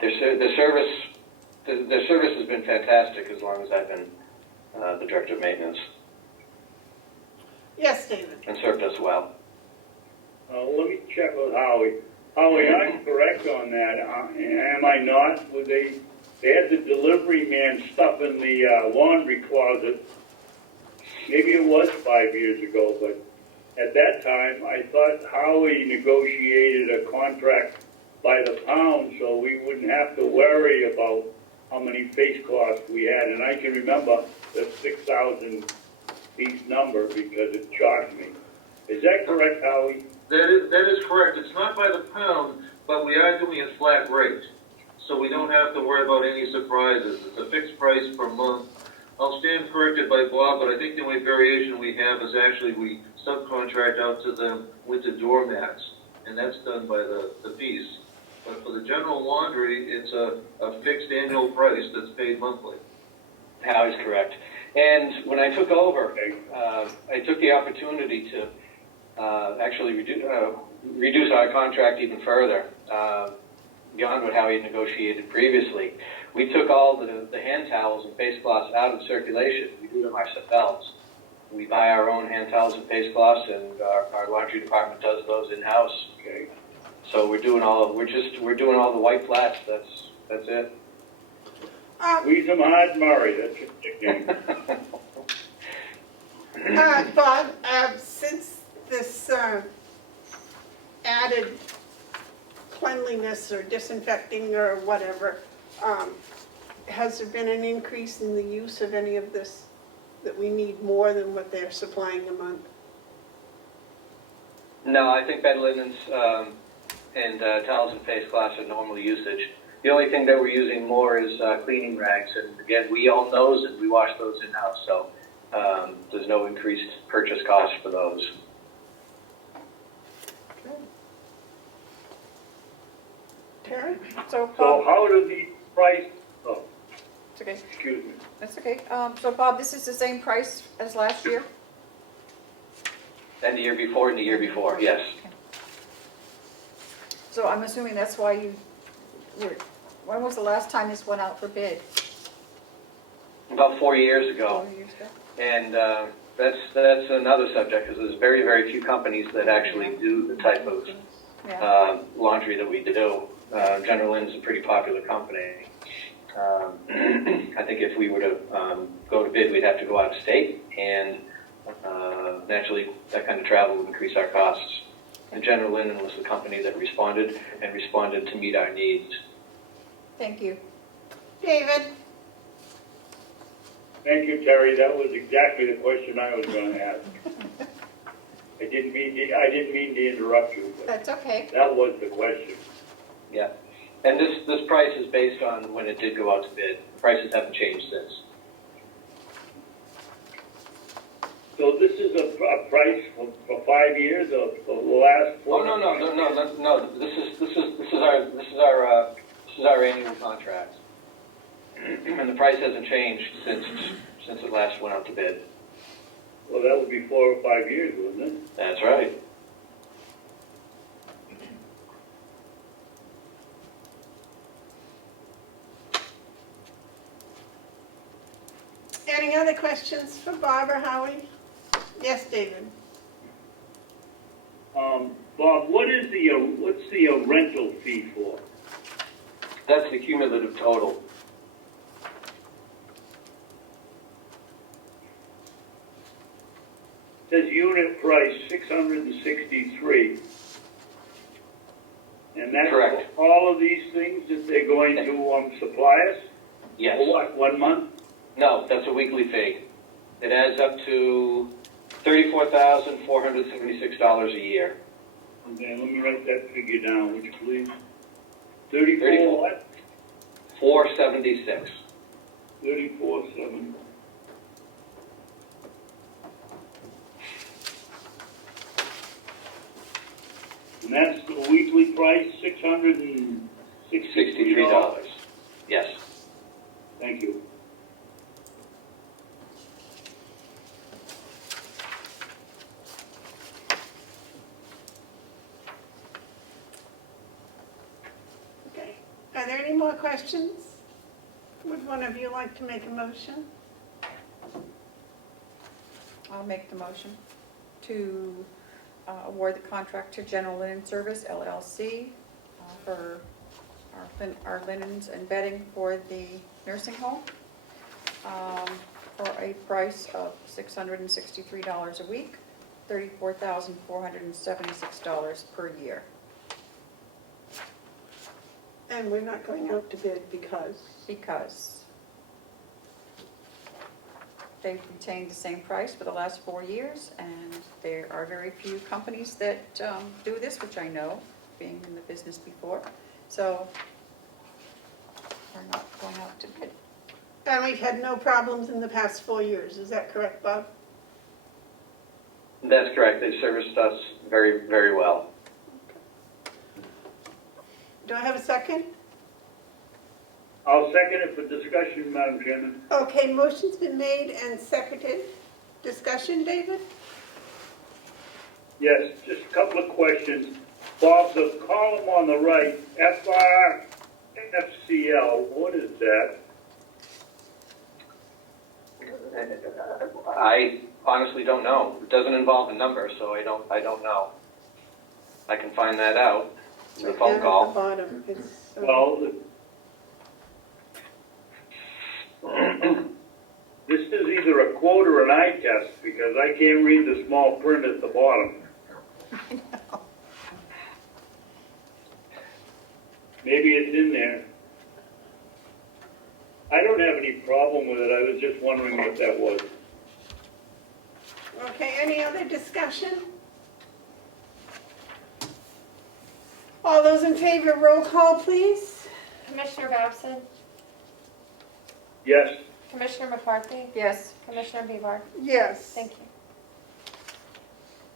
Their service has been fantastic as long as I've been the director of maintenance, Yes, David. and served us well. Let me check with Howie. Howie, I'm correct on that, am I not? They had the delivery man stuff in the laundry closet. Maybe it was 5 years ago, but at that time, I thought Howie negotiated a contract by the pound so we wouldn't have to worry about how many face cloths we had. And I can remember the 6,000 piece number because it shocked me. Is that correct, Howie? That is correct. It's not by the pound, but we are doing a flat rate. So we don't have to worry about any surprises. It's a fixed price per month. I'll stand corrected by Bob, but I think the only variation we have is actually we subcontract out to them with the doormats, and that's done by the piece. But for the general laundry, it's a fixed annual price that's paid monthly. Howie's correct. And when I took over, I took the opportunity to actually reduce our contract even further, beyond what Howie had negotiated previously. We took all the hand towels and face cloths out of circulation. We do them ourselves. We buy our own hand towels and face cloths, and our laundry department does those in-house. Okay. So we're doing all the white flats. That's it. Squeeze them hard, Murray, that's your nickname. Bob, since this added cleanliness or disinfecting or whatever, has there been an increase in the use of any of this, that we need more than what they're supplying a month? No, I think bed linens and towels and face cloths are normal usage. The only thing that we're using more is cleaning rags, and again, we own those and we wash those in-house, so there's no increased purchase cost for those. Terry? So So Bob, how do the price, oh, it's okay, excuse me. that's okay. So Bob, this is the same price as last year? And the year before and the year before, yes. So I'm assuming that's why when was the last time this went out for bid? About 4 years ago. 4 years ago? And that's another subject, because there's very, very few companies that actually do the type of Yeah. laundry that we do. General Lynn's a pretty popular company. I think if we were to go to bid, we'd have to go out of state, and naturally, that kind of travel would increase our costs. And General Linen was the company that responded to meet our needs. Thank you. David? Thank you, Terry, that was exactly the question I was gonna ask. I didn't mean to interrupt you, but That's okay. that was the question. Yeah. And this price is based on when it did go out to bid. The prices haven't changed since. So this is a price for 5 years of the last Oh, 4? no. This is our annual contract. And the price hasn't changed since it last went out to bid. Well, that would be 4 or 5 years, wouldn't it? That's right. Any other questions for Bob or Howie? Yes, David? Bob, what's the rental fee for? That's the cumulative total. Says unit price 663. And that's Correct. for all of these things that they're going to supply us? Yes. For what, 1 month? No, that's a weekly fee. It adds up to $34,476 a year. Okay, let me write that figure down, would you please? 34 what? 476. 34.7. And that's the weekly price, $663? $63. Yes. Thank you. Okay. Are there any more questions? Would one of you like to make a motion? I'll make the motion to award the contract to General Linen Service LLC for our linens and bedding for the nursing home for a price of $663 a week, $34,476 per year. And we're not going out to bid because? Because they've retained the same price for the last 4 years, and there are very few companies that do this, which I know, being in the business before. So we're not going out to bid. And we've had no problems in the past 4 years, is that correct, Bob? That's correct. They serviced us very, very well. Do I have a second? I'll second it for discussion, Madam Chairman. Okay, motion's been made and seconded. Discussion, David? Yes, just a couple of questions. Bob, the column on the right, FRFCL, what is that? honestly don't know. It doesn't involve a number, so I don't know. I can find that out with a Right phone down at call. the bottom, it's, Well, this is either a quote or an eye test, because I can't read the small print at the bottom. Maybe it's in there. I don't have any problem with it, I was just wondering what that was. okay, any other discussion? All those in favor, roll call, please. Commissioner Babson, Yes, Commissioner McCarthy, Yes, Commissioner Bevard. Yes. Thank you.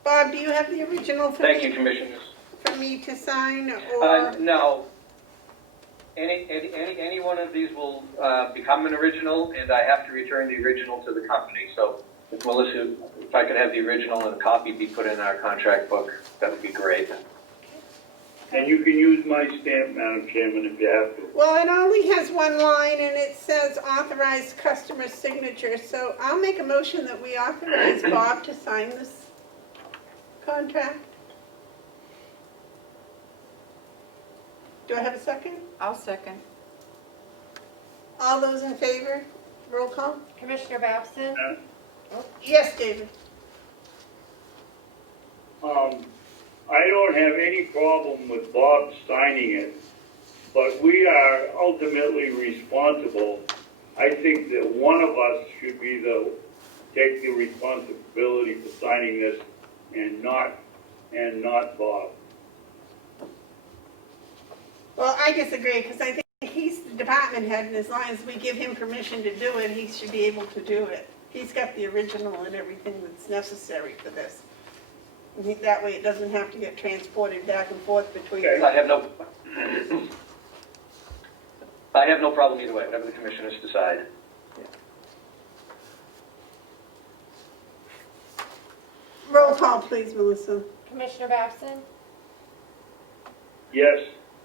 Bob, do you have the original for Thank you, me, Commissioners. for me to sign, or? No. Any one of these will become an original, and I have to return the original to the company. So if Melissa, if I could have the original and a copy be put in our contract book, that would be great. and you can use my stamp, Madam Chairman, if you have to. Well, it only has one line and it says authorized customer signature, so I'll make a motion that we authorize Bob to sign this contract. Do I have a second? I'll second. All those in favor? Roll call? Commissioner Babson, Yes, David. I don't have any problem with Bob signing it, but we are ultimately responsible. I think that one of us should be take the responsibility for signing this, and not Bob. Well, I disagree, because I think he's the department head, and as long as we give him permission to do it, he should be able to do it. He's got the original and everything that's necessary for this. That way it doesn't have to get transported back and forth between. Okay. I have no problem either way, whatever the commissioners decide. Roll call, please, Melissa. Commissioner Babson, Yes,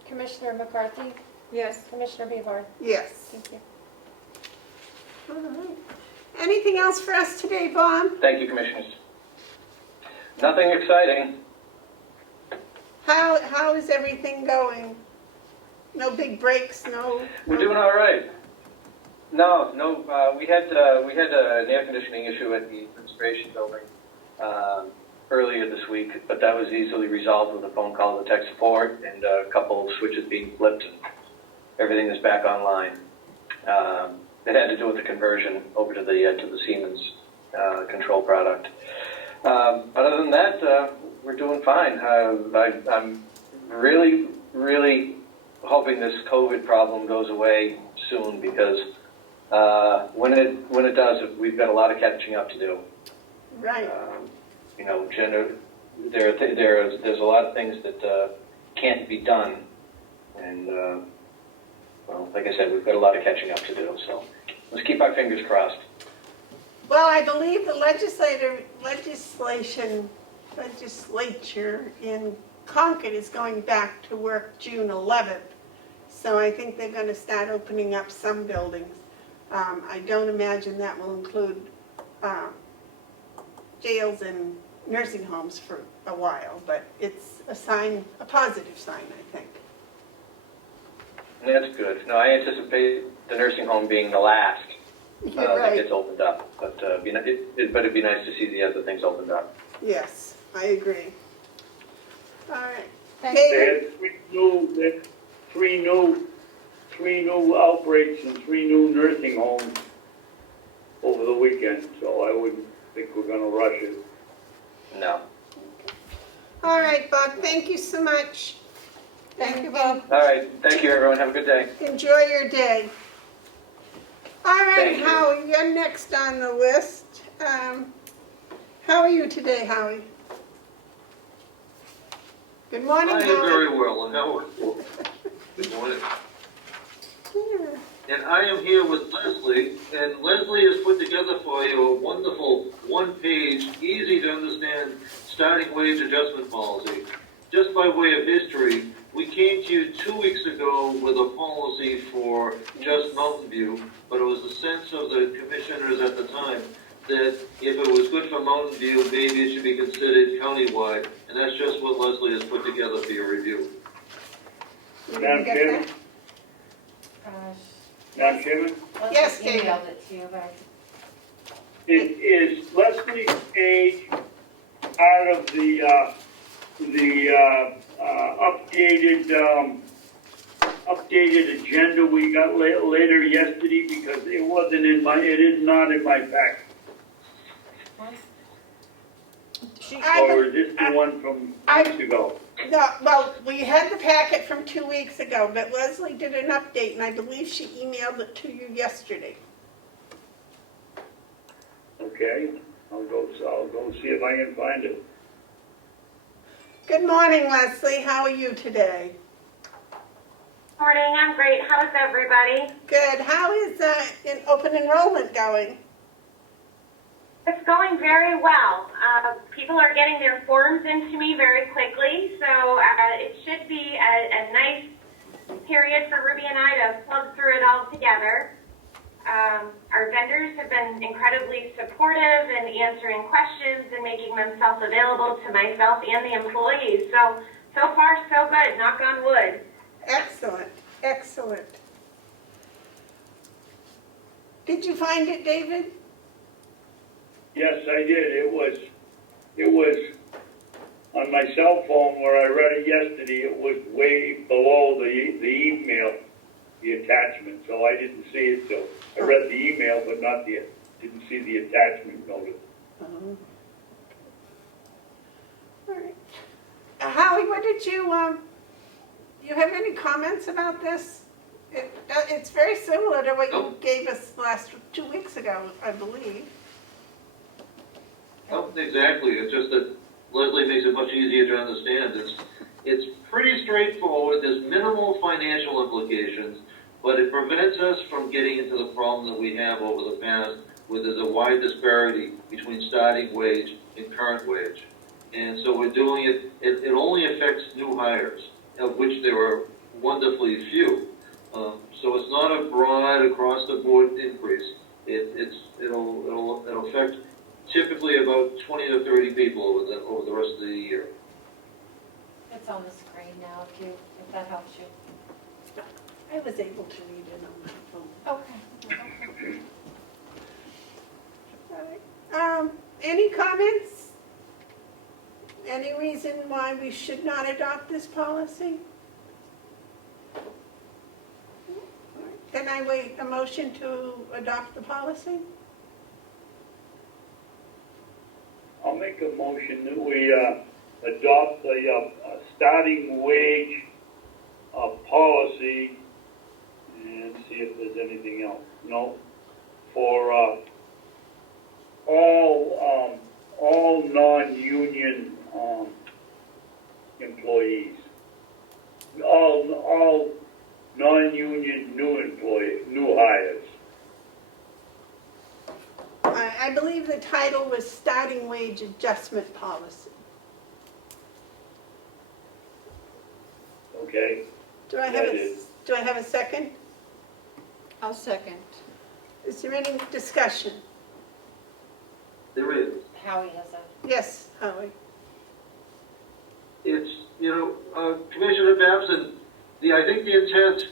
Commissioner McCarthy, Yes, Commissioner Bevard. Yes. Thank you. All right. Anything else for us today, Bob? Thank you, commissioners. Nothing exciting. How is everything going? No big breaks, no? We're doing all right. No, we had an air conditioning issue at the administration building earlier this week, but that was easily resolved with a phone call to tech support and a couple of switches being flipped, and everything is back online. It had to do with the conversion over to the Siemens control product. Other than that, we're doing fine. I'm really, really hoping this COVID problem goes away soon, because when it does, we've got a lot of catching up to do. Right. There's a lot of things that can't be done, and well, like I said, we've got a lot of catching up to do. So let's keep our fingers crossed. Well, I believe the legislature in Concord is going back to work June 11th. So I think they're going to start opening up some buildings. I don't imagine that will include jails and nursing homes for a while, but it's a positive sign, I think. That's good. No, I anticipate the nursing home being the last You're that right. gets opened up. But it'd be nice to see the other things opened up. Yes, I agree. All right. Thanks. they David? had three new outbreaks in 3 new nursing homes over the weekend, so I wouldn't think we're gonna rush it. No. All right, Bob, thank you so much. Thank you, Bob. All right. Thank you, everyone. Have a good day. Enjoy your day. All right, Thank you. Howie, you're next on the list. How are you today, Howie? Good morning, I am Howie. very well, and how are you? Good morning. Yeah. And I am here with Leslie, and Leslie has put together for you a wonderful one-page, easy-to-understand starting wage adjustment policy. Just by way of history, we came to you 2 weeks ago with a policy for just Mountain View, but it was the sense of the commissioners at the time that if it was good for Mountain View, maybe it should be considered countywide, and that's just what Leslie has put together for your review. You Madam get Chairman? that? Gosh. Madam Chairman? Yes, Leslie David. emailed it to you, but Is Leslie's age part of the updated agenda we got later yesterday? Because it wasn't in my, it is not in my pack. Or is this the one from weeks ago? No, well, we had the packet from 2 weeks ago, but Leslie did an update, and I believe she emailed it to you yesterday. Okay, I'll go see if I can find it. Good morning, Leslie. How are you today? Morning, I'm great. How's everybody? Good. How is open enrollment going? It's going very well. People are getting their forms into me very quickly, so it should be a nice period for Ruby and I to plug through it all together. Our vendors have been incredibly supportive in answering questions and making themselves available to myself and the employees. So far, so good. Knock on wood. Excellent. Excellent. Did you find it, David? Yes, I did. It was on my cell phone where I read it yesterday. It was way below the email, the attachment, so I didn't see it. So I read the email, but didn't see the attachment noted. All right. Howie, what did you have any comments about this? It's very similar to what you gave us 2 weeks ago, I believe. Oh, exactly. It's just that Leslie makes it much easier to understand. It's pretty straightforward. There's minimal financial implications, but it prevents us from getting into the problem that we have over the past, where there's a wide disparity between starting wage and current wage. And so we're doing it. It only affects new hires, of which there are wonderfully few. So it's not a broad across the board increase. It'll affect typically about 20 to 30 people over the rest of the year. it's on the screen now if that helps you. I was able to read it on my phone. Okay. All right. Any comments? Any reason why we should not adopt this policy? Can I wait a motion to adopt the policy? I'll make a motion that we adopt the starting wage policy and see if there's anything else. No, for all non-union employees, all non-union new hires. I believe the title was Starting Wage Adjustment Policy. Okay. Do I have a second? I'll second. Is there any discussion? There is. Howie has a, Yes, Howie. It's, Commissioner Babson, I think the intent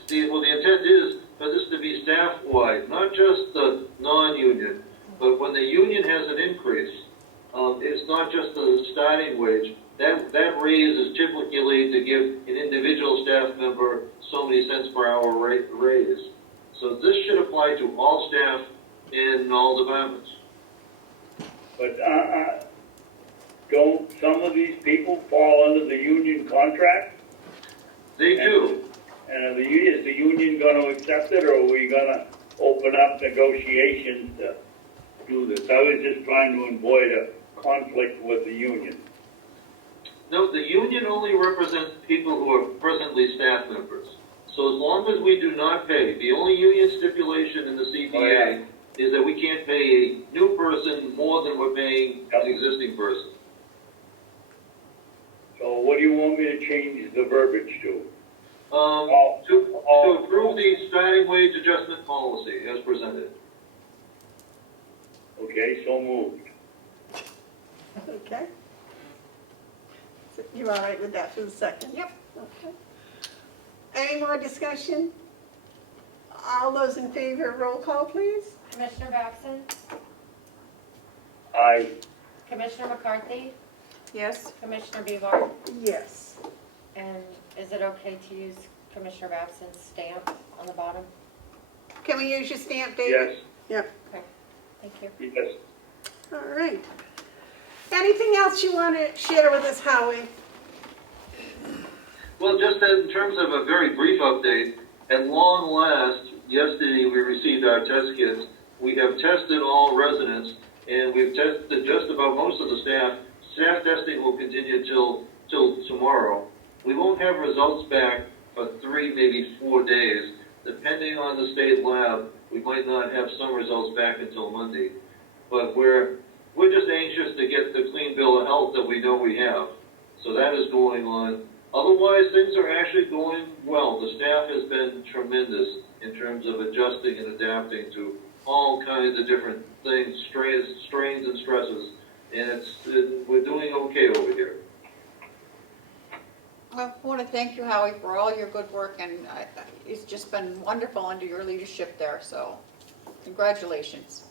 is for this to be staff-wide, not just the non-union, but when the union has an increase, it's not just the starting wage. That raise is typically to give an individual staff member so many cents per hour raise. So this should apply to all staff in all departments. But don't some of these people fall under the union contract? They do. And is the union going to accept it, or are we going to open up negotiations to do this? I was just trying to avoid a conflict with the union. No, the union only represents people who are presently staff members. So as long as we do not pay, the only union stipulation in the CBA is that we can't pay a new person more than we're paying an existing person. So what do you want me to change the verbiage to? To approve the starting wage adjustment policy as presented. Okay, so moved. Okay. So you all right with that for the second? Yep. Okay. Any more discussion? All those in favor, roll call, please. Commissioner Babson? Aye. Commissioner McCarthy? Yes? Commissioner Bevar? Yes. And is it okay to use Commissioner Babson's stamp on the bottom? Can we use your stamp, David? Yes, Okay, thank you. yes. All right. Anything else you want to share with us, Howie? Well, just in terms of a very brief update, at long last, yesterday we received our test kits. We have tested all residents, and we've tested just about most of the staff. Staff testing will continue till tomorrow. We won't have results back for 3, maybe 4 days. Depending on the state lab, we might not have some results back until Monday. But we're just anxious to get the clean bill of health that we know we have. So that is going on. Otherwise, things are actually going well. The staff has been tremendous in terms of adjusting and adapting to all kinds of different things, strains and stresses. And we're doing okay over here. I want to thank you, Howie, for all your good work, and it's just been wonderful under your leadership there, so congratulations.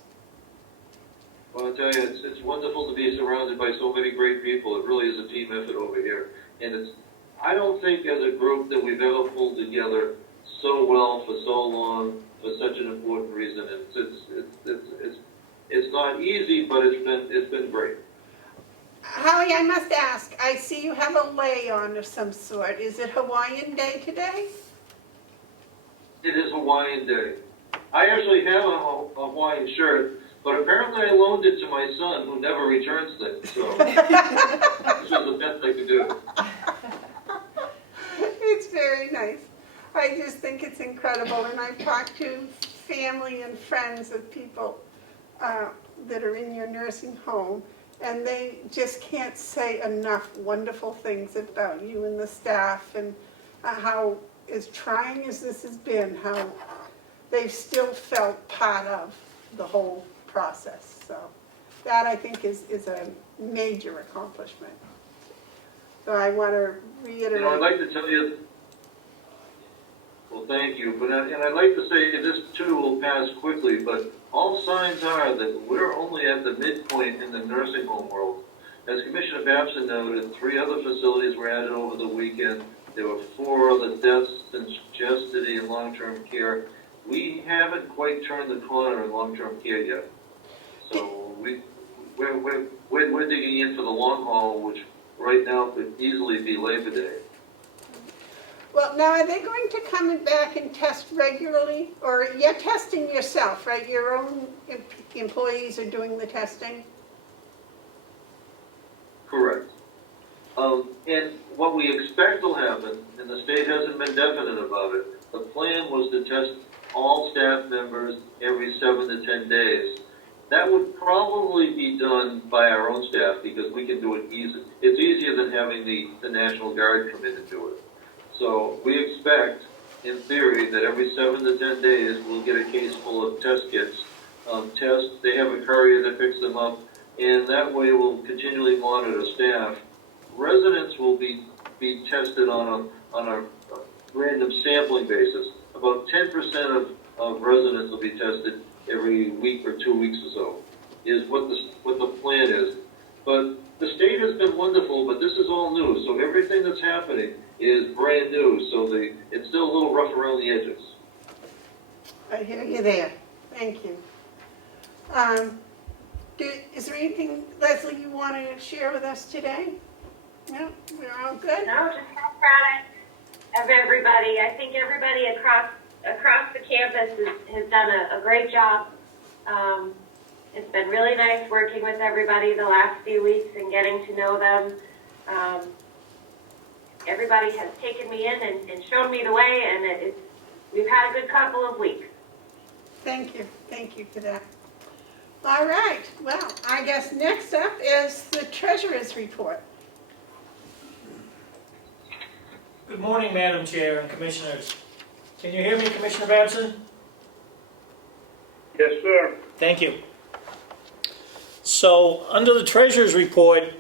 Well, I'll tell you, it's wonderful to be surrounded by so many great people. It really is a team effort over here. And I don't think as a group that we've ever pulled together so well for so long for such an important reason. It's not easy, but it's been great. Howie, I must ask, I see you have a lei on of some sort. Is it Hawaiian Day today? It is Hawaiian Day. I actually have a Hawaiian shirt, but apparently I loaned it to my son, who never returns things. So this was the best I could do. It's very nice. I just think it's incredible, and I've talked to family and friends of people that are in your nursing home, and they just can't say enough wonderful things about you and the staff, and how, as trying as this has been, how they've still felt part of the whole process. So that, I think, is a major accomplishment. So I want to reiterate. I'd like to tell you, well, thank you, and I'd like to say this too will pass quickly, but all signs are that we're only at the midpoint in the nursing home world. As Commissioner Babson noted, 3 other facilities were added over the weekend. There were 4 other deaths suggested in long-term care. We haven't quite turned the corner in long-term care yet. So we're digging in for the long haul, which right now could easily be Labor Day. Well, now, are they going to come back and test regularly? Or you're testing yourself, right? Your own employees are doing the testing? Correct. And what we expect will happen, and the state hasn't been definite about it, the plan was to test all staff members every 7 to 10 days. That would probably be done by our own staff because we can do it easy. It's easier than having the National Guard come in and do it. So we expect, in theory, that every 7 to 10 days we'll get a case full of test kits. They have a courier that picks them up, and that way we'll continually monitor staff. Residents will be tested on a random sampling basis. About 10% of residents will be tested every week or 2 weeks or so, is what the plan is. But the state has been wonderful, but this is all new, so everything that's happening is brand new, so it's still a little rough around the edges. I hear you there. Thank you. Is there anything, Leslie, you want to share with us today? No, we're all good? No, just so proud of everybody. I think everybody across the campus has done a great job. It's been really nice working with everybody the last few weeks and getting to know them. Everybody has taken me in and shown me the way, and we've had a good couple of weeks. Thank you for that. All right, well, I guess next up is the treasurer's report. Good morning, Madam Chair and Commissioners. Can you hear me, Commissioner Babson? Yes, sir. Thank you. So, under the treasurer's report,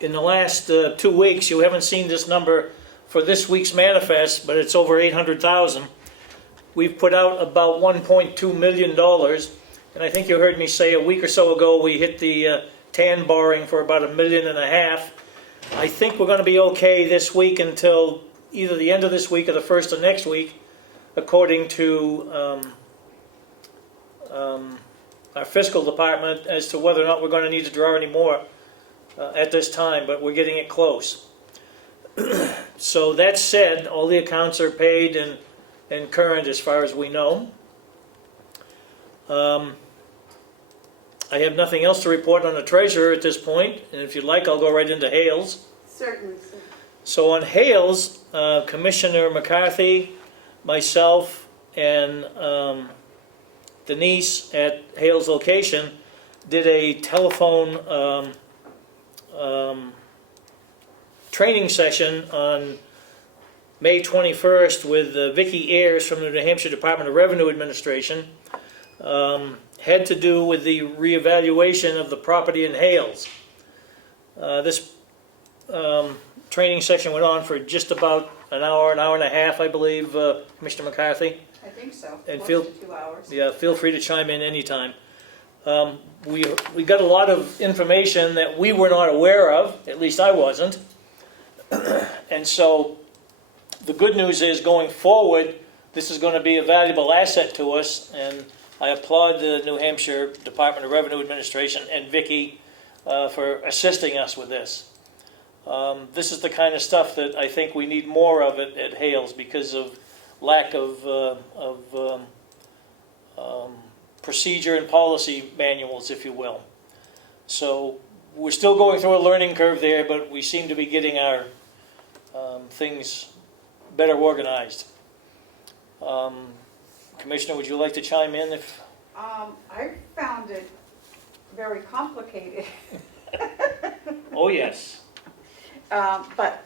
in the last 2 weeks, you haven't seen this number for this week's manifest, but it's over 800,000. We've put out about $1.2 million, and I think you heard me say a week or so ago we hit the TAN borrowing for about $1.5 million. I think we're going to be okay this week until either the end of this week or the first of next week, according to our fiscal department, as to whether or not we're going to need to draw any more at this time, but we're getting it close. So that said, all the accounts are paid and current as far as we know. I have nothing else to report on the treasurer at this point, and if you'd like, I'll go right into Hales. Certainly, sir. So on Hales, Commissioner McCarthy, myself, and Denise at Hales location did a telephone training session on May 21st with Vicki Ayers from the New Hampshire Department of Revenue Administration. Had to do with the reevaluation of the property in Hales. This training session went on for just about an hour and a half, I believe, Commissioner McCarthy. I think so, And close to 2 hours. Yeah, feel free to chime in anytime. We got a lot of information that we were not aware of, at least I wasn't. And so the good news is going forward, this is going to be a valuable asset to us, and I applaud the New Hampshire Department of Revenue Administration and Vicki for assisting us with this. This is the kind of stuff that I think we need more of at Hales because of lack of procedure and policy manuals, if you will. So we're still going through a learning curve there, but we seem to be getting our things better organized. Commissioner, would you like to chime in? I found it very complicated. Oh, yes. But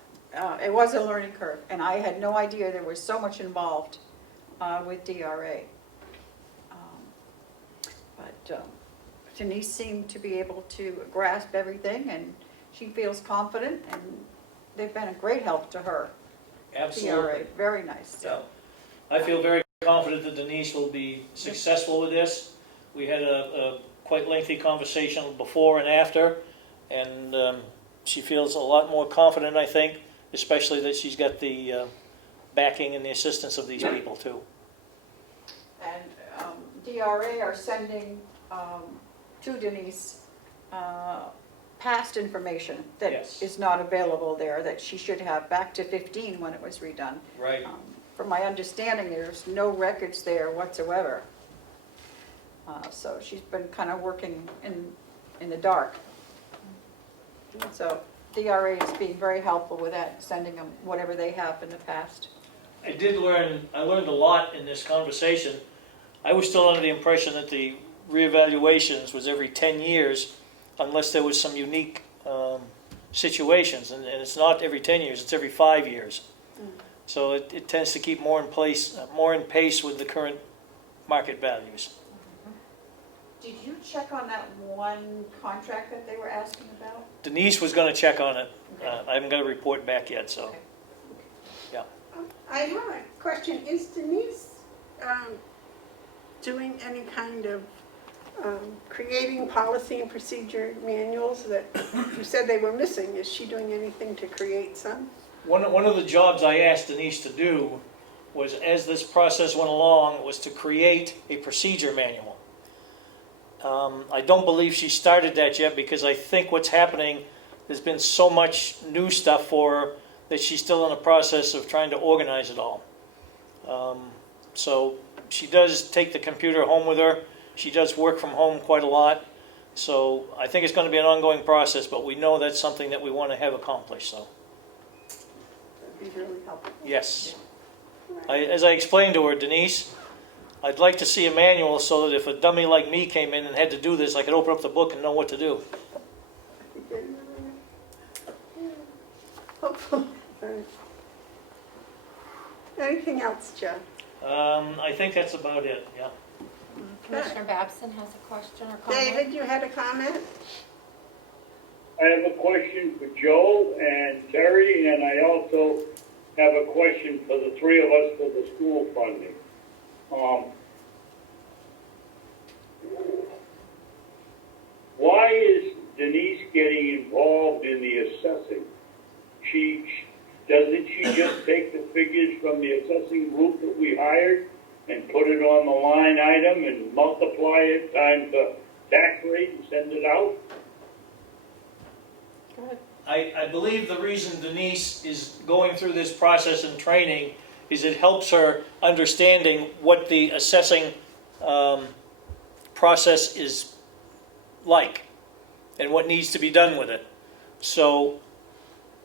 it was a learning curve, and I had no idea there was so much involved with DRA. But Denise seemed to be able to grasp everything, and she feels confident, and they've been a great help to her. Absolutely. DRA, very nice. So. I feel very confident that Denise will be successful with this. We had a quite lengthy conversation before and after, and she feels a lot more confident, I think, especially that she's got the backing and the assistance of these people too. And DRA are sending to Denise past information that Yes. is not available there, that she should have back to 15 when it was redone. Right. From my understanding, there's no records there whatsoever. So she's been kind of working in the dark. So DRA is being very helpful with that, sending them whatever they have in the past. I learned a lot in this conversation. I was still under the impression that the reevaluations was every 10 years, unless there was some unique situations, and it's not every 10 years, it's every 5 years. So it tends to keep more in pace with the current market values. Did you check on that one contract that they were asking about? Denise was going to check on it. I haven't got a report back yet, so. Okay. Yeah. I have a question. Is Denise doing any kind of creating policy and procedure manuals that you said they were missing? Is she doing anything to create some? One of the jobs I asked Denise to do was, as this process went along, was to create a procedure manual. I don't believe she started that yet because I think what's happening, there's been so much new stuff for her that she's still in the process of trying to organize it all. So she does take the computer home with her. She does work from home quite a lot. So I think it's going to be an ongoing process, but we know that's something that we want to have accomplished. So That'd be really helpful. yes. As I explained to her, Denise, I'd like to see a manual so that if a dummy like me came in and had to do this, I could open up the book and know what to do. Hopefully. Anything else, Joe? I think that's about it, yeah. Commissioner Babson has a question or comment. David, you had a comment? I have a question for Joe and Terry, and I also have a question for the three of us for the school funding. Why is Denise getting involved in the assessing? Doesn't she just take the figures from the assessing group that we hired and put it on the line item and multiply it times the tax rate and send it out? Go ahead. I believe the reason Denise is going through this process and training is it helps her understanding what the assessing process is like and what needs to be done with it. So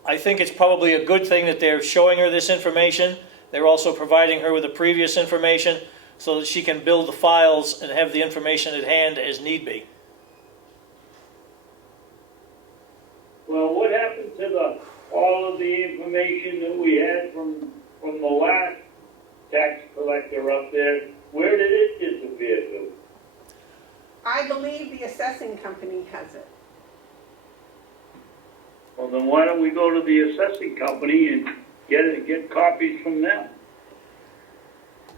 I think it's probably a good thing that they're showing her this information. They're also providing her with the previous information so that she can build the files and have the information at hand as need be. Well, what happened to all of the information that we had from the last tax collector up there? Where did it disappear to? I believe the assessing company has it. Well, then why don't we go to the assessing company and get copies from them?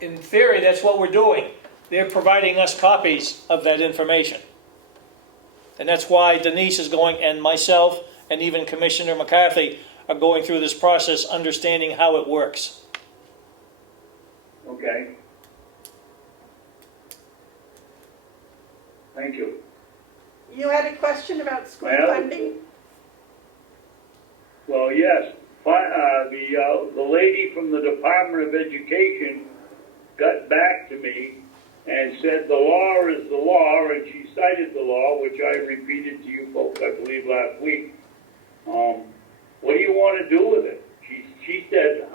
In theory, that's what we're doing. They're providing us copies of that information. And that's why Denise is going, and myself, and even Commissioner McCarthy are going through this process, understanding how it works. Okay. Thank you. You had a question about school Well- funding? Well, yes, the lady from the Department of Education got back to me and said the law is the law, and she cited the law, which I repeated to you folks, I believe, last week. What do you want to do with it? She said,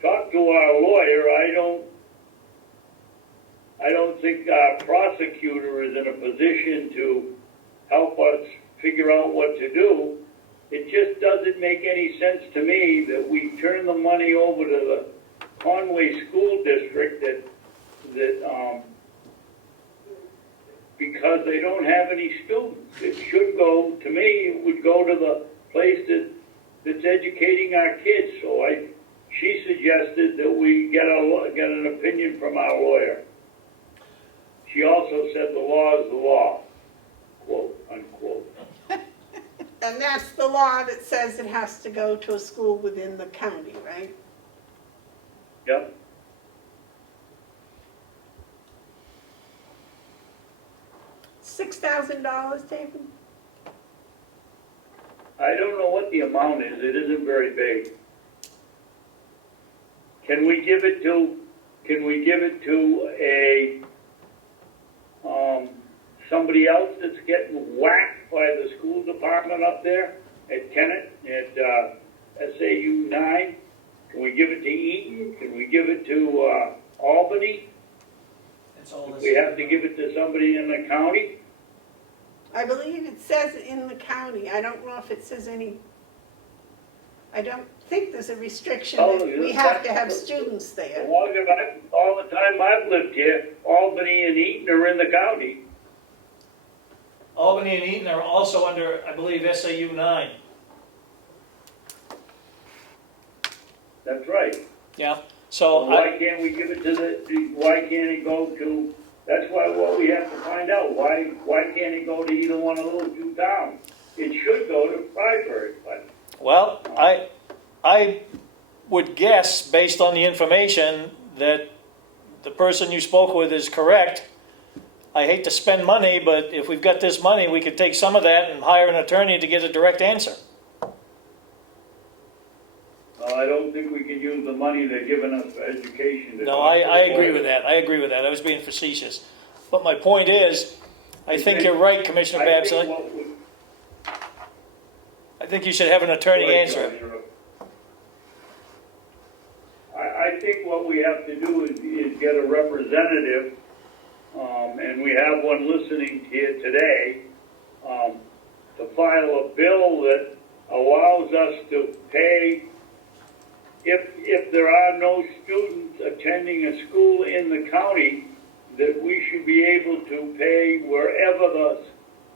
talk to our lawyer. I don't think our prosecutor is in a position to help us figure out what to do. It just doesn't make any sense to me that we turn the money over to the Conway School District that because they don't have any students. It should go, to me, it would go to the place that's educating our kids. So she suggested that we get an opinion from our lawyer. She also said the law is the law, quote, unquote. And that's the law that says it has to go to a school within the county, right? Yep. $6,000, David? I don't know what the amount is. It isn't very big. Can we give it to a somebody else that's getting whacked by the school department up there at Kennett at SAU 9? Can we give it to Eaton? Can we give it to Albany? That's all Do this. we have to give it to somebody in the county? I believe it says in the county. I don't know if it says any, I don't think there's a restriction that we have to have students there. All the time I've lived here, Albany and Eaton are in the county. Albany and Eaton are also under, I believe, SAU 9. That's right. Yeah. So why can't we give it to why can't it go to, that's what we have to find out. Why can't it go to either one of those two towns? It should go to Freiburg, but. Well, I would guess, based on the information, that the person you spoke with is correct. I hate to spend money, but if we've got this money, we could take some of that and hire an attorney to get a direct answer. I don't think we can use the money they're giving us for education. No, I agree with that. I agree with that. I was being facetious. But my point is, I think you're right, Commissioner Babson. I think you should have an attorney answer it. I think what we have to do is get a representative, and we have one listening here today, to file a bill that allows us to pay, if there are no students attending a school in the county, that to pay wherever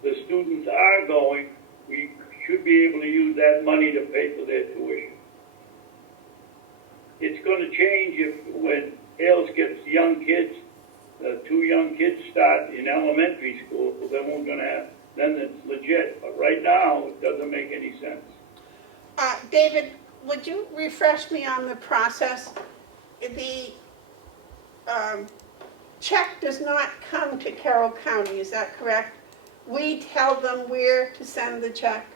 the students are going, we should be able to use that money to pay for their tuition. It's gonna change when Hales gets young kids, 2 young kids start in elementary school, then it's legit. But right now, it doesn't make any sense. David, would you refresh me on the process? The check does not come to Carroll County, is that correct? We tell them where to send the check?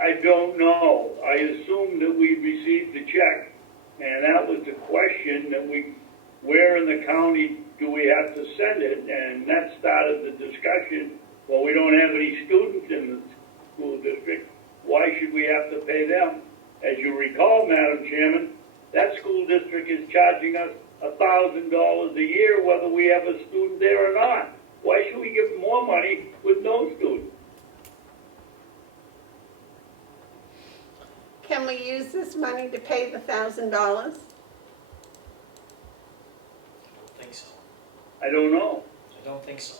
I don't know. I assumed that we received the check, and that was the question that where in the county do we have to send it? And that started the discussion, well, we don't have any students in the school district. Why should we have to pay them? As you recall, Madam Chairman, that school district is charging us $1,000 a year whether we have a student there or not. Why should we give them more money with no student? Can we use this money to pay the $1,000? I don't think so. I don't know. I don't think so.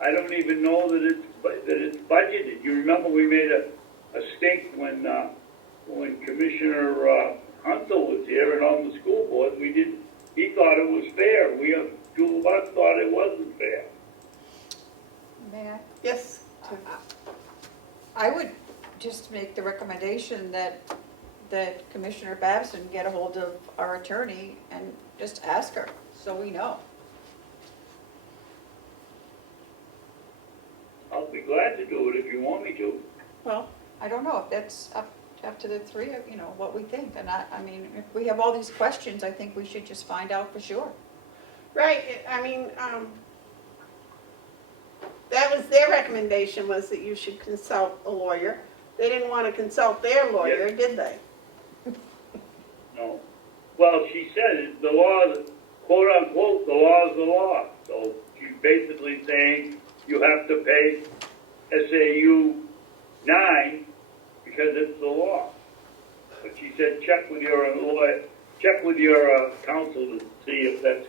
I don't even know that it's budgeted. You remember we made a stink when Commissioner Hunter was here and on the school board. He thought it was fair. Two of us thought it wasn't fair. May I? Yes. I would just make the recommendation that Commissioner Babson get a hold of our attorney and just ask her, so we know. I'll be glad to do it if you want me to. Well, I don't know if that's up to the three of, what we think. And I mean, if we have all these questions, I think we should just find out for sure. Right, I mean, that was their recommendation, was that you should consult a lawyer. They didn't want to consult their lawyer, Yes. did they? No. Well, she said the law, quote unquote, the law is the law. So she's basically saying you have to pay SAU 9 because it's the law. But she said check with your lawyer, check with your counsel to see if there's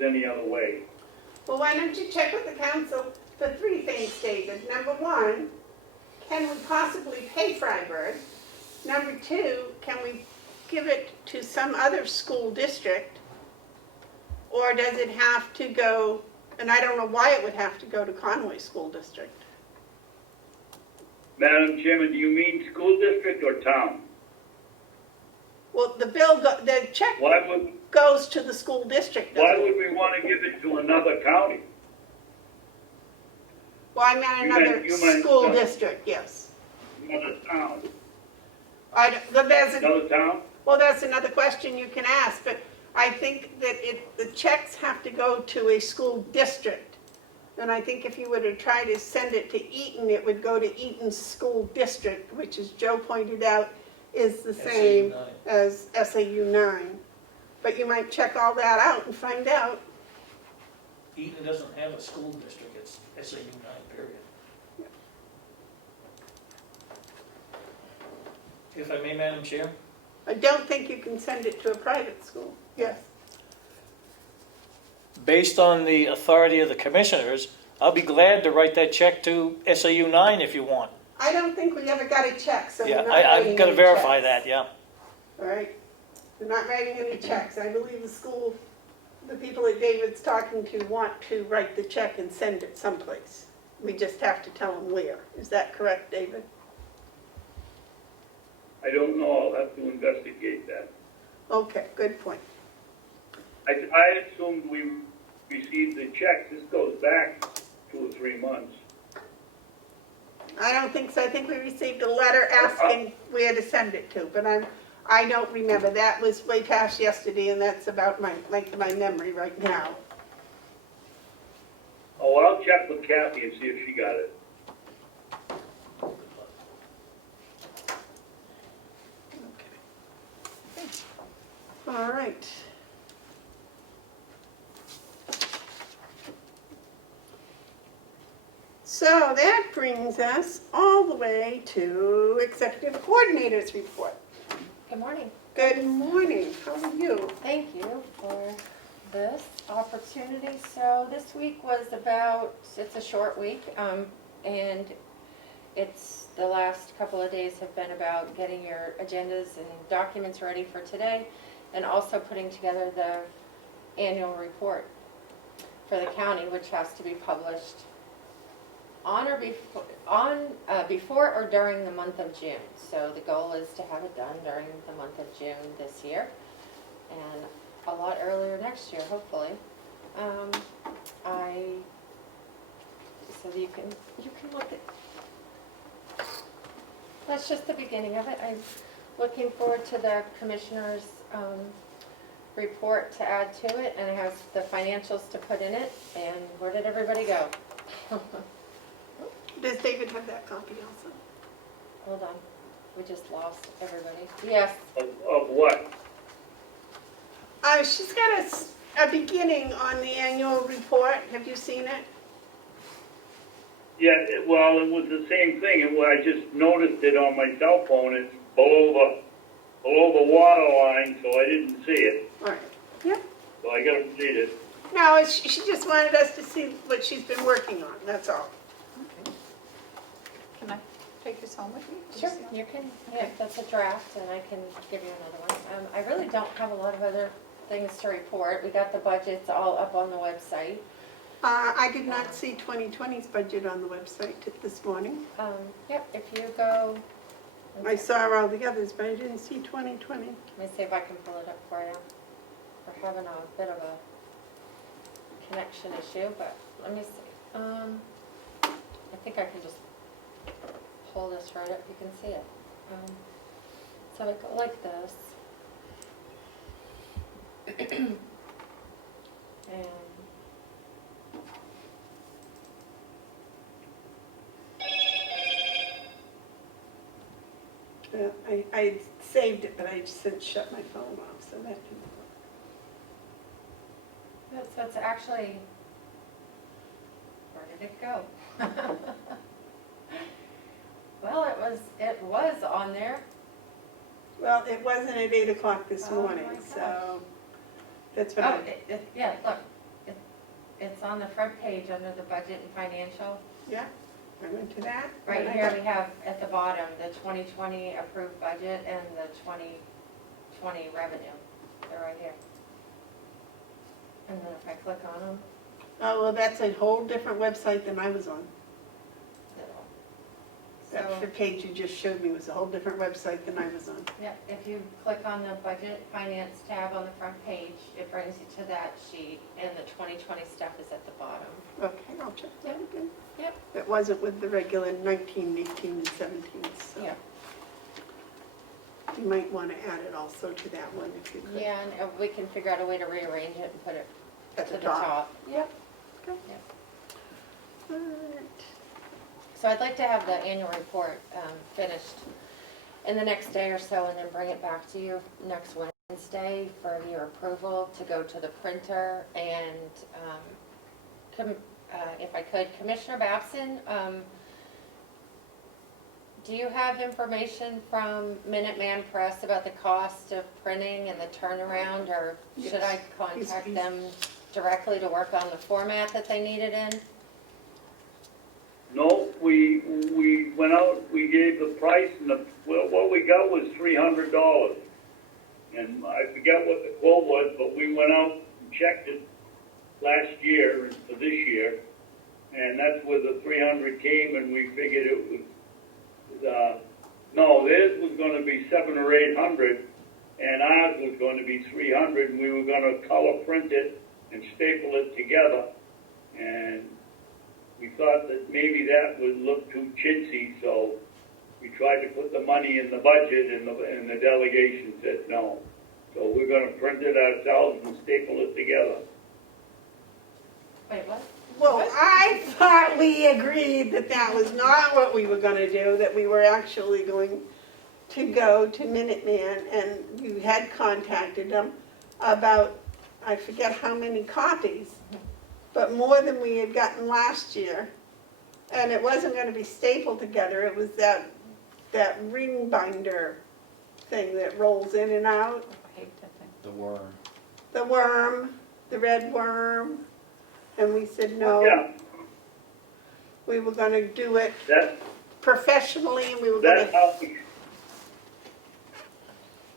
any other way. Well, why don't you check with the council for 3 things, David? Number 1, can we possibly pay Frybird? Number 2, can we give it to some other school district? Or does it have to go, and I don't know why it would have to go to Conway School District. Madam Chairman, do you mean school district or town? Well, the check Why would goes to the school district, Why doesn't it? would we want to give it to another county? Well, I meant another you meant school town. district, yes. Another town? But Another town? well, that's another question you can ask, but I think that the checks have to go to a school district. And I think if you were to try to send it to Eaton, it would go to Eaton's school district, which, as Joe pointed out, is the same SAU 9. as SAU 9. But you might check all that out and find out. Eaton doesn't have a school district, it's SAU 9, period. If I may, Madam Chair? I don't think you can send it to a private school. Yes. Based on the authority of the commissioners, I'll be glad to write that check to SAU 9 if you want. I don't think we ever got a check, so Yeah, we're not writing I've got to any verify checks. that, yeah. All right? We're not writing any checks. I believe the people that David's talking to want to write the check and send it someplace. We just have to tell them where. Is that correct, David? I don't know. I'll have to investigate that. Okay, good point. I assumed we received the check. This goes back 2 or 3 months. I don't think so. I think we received a letter asking where to send it to, but I don't remember. That was way past yesterday, and that's about my memory right now. Oh, I'll check with Kathy and see if she got it. All right. So that brings us all the way to Executive Coordinator's Report. Good morning. Good morning. How are you? Thank you for this opportunity. So this week was about, it's a short week, and it's, the last couple of days have been about getting your agendas and documents ready for today, and also putting together the annual report for the county, which has to be published on or before or during the month of June. So the goal is to have it done during the month of June this year, and a lot earlier next year, hopefully. So you can look at. That's just the beginning of it. I'm looking forward to the commissioner's report to add to it, and it has the financials to put in it. And where did everybody go? Does David have that copy also? Hold on, we just lost everybody. Yes. Of what? She's got a beginning on the annual report. Have you seen it? Yeah, well, it was the same thing. I just noticed it on my cell phone. It's below the water line, so I didn't see it. All right. Yep. So I gotta read it. No, she just wanted us to see what she's been working on, that's all. Can I take this home with me? Did Sure, see it? you can, yeah, that's a draft, and I can give you another one. I really don't have a lot of other things to report. We got the budgets all up on the website. I did not see 2020's budget on the website this morning. Yep, if you go, I saw all the others, but I didn't see 2020. let me see if I can pull it up for you. We're having a bit of a connection issue, but let me see. I think I can just pull this right up, you can see it. So I go like this. And I saved it, but I just didn't shut my phone off, so that didn't work. so it's actually, where did it go? Well, it was on there. Well, it wasn't at 8 o'clock this Oh, morning, my gosh. so that's what Oh, yeah, look, it's on the front page under the budget and financial. yeah, I went to that. Right here we have at the bottom, the 2020 approved budget and the 2020 revenue. They're right here. And then if I click on them, Oh, well, that's a whole different website than I was on. That so, page you just showed me was a whole different website than I was on. yeah, if you click on the budget finance tab on the front page, it brings you to that sheet, and the 2020 stuff is at the bottom. Okay, I'll check that again. Yep. It wasn't with the regular 19, 18, and 17, so. Yeah. You might want to add it also to that one if you could. Yeah, and we can figure out a way to rearrange it and put it At to the the top. top. Yep. Okay. Yep. All right. So I'd like to have the annual report finished in the next day or so, and then bring it back to you next Wednesday for your approval to go to the printer. And if I could, Commissioner Babson, do you have information from Minuteman Press about the cost of printing and the turnaround, or should I contact them directly to work on the format that they need it in? No, we went out, we gave the price, and what we got was $300. And I forget what the quote was, but we went out and checked it last year for this year, and that's where the 300 came, and we figured it was, no, theirs was going to be 700 or 800, and ours was going to be 300, and we were going to color print it and staple it together, and we thought that maybe that would look too chintzy, so we tried to put the money in the budget, and the delegation said no. So we're going to print it ourselves and staple it together. Wait, what? Well, I thought we agreed that that was not what we were going to do, that we were actually going to go to Minuteman, and you had contacted them about, I forget how many copies, but more than we had gotten last year. And it wasn't going to be stapled together, it was that ring binder thing that rolls in and out, I hate that thing. The worm. the worm, the red worm, and we said no. Yeah, We were gonna do it that, professionally, and we were that's gonna, how we,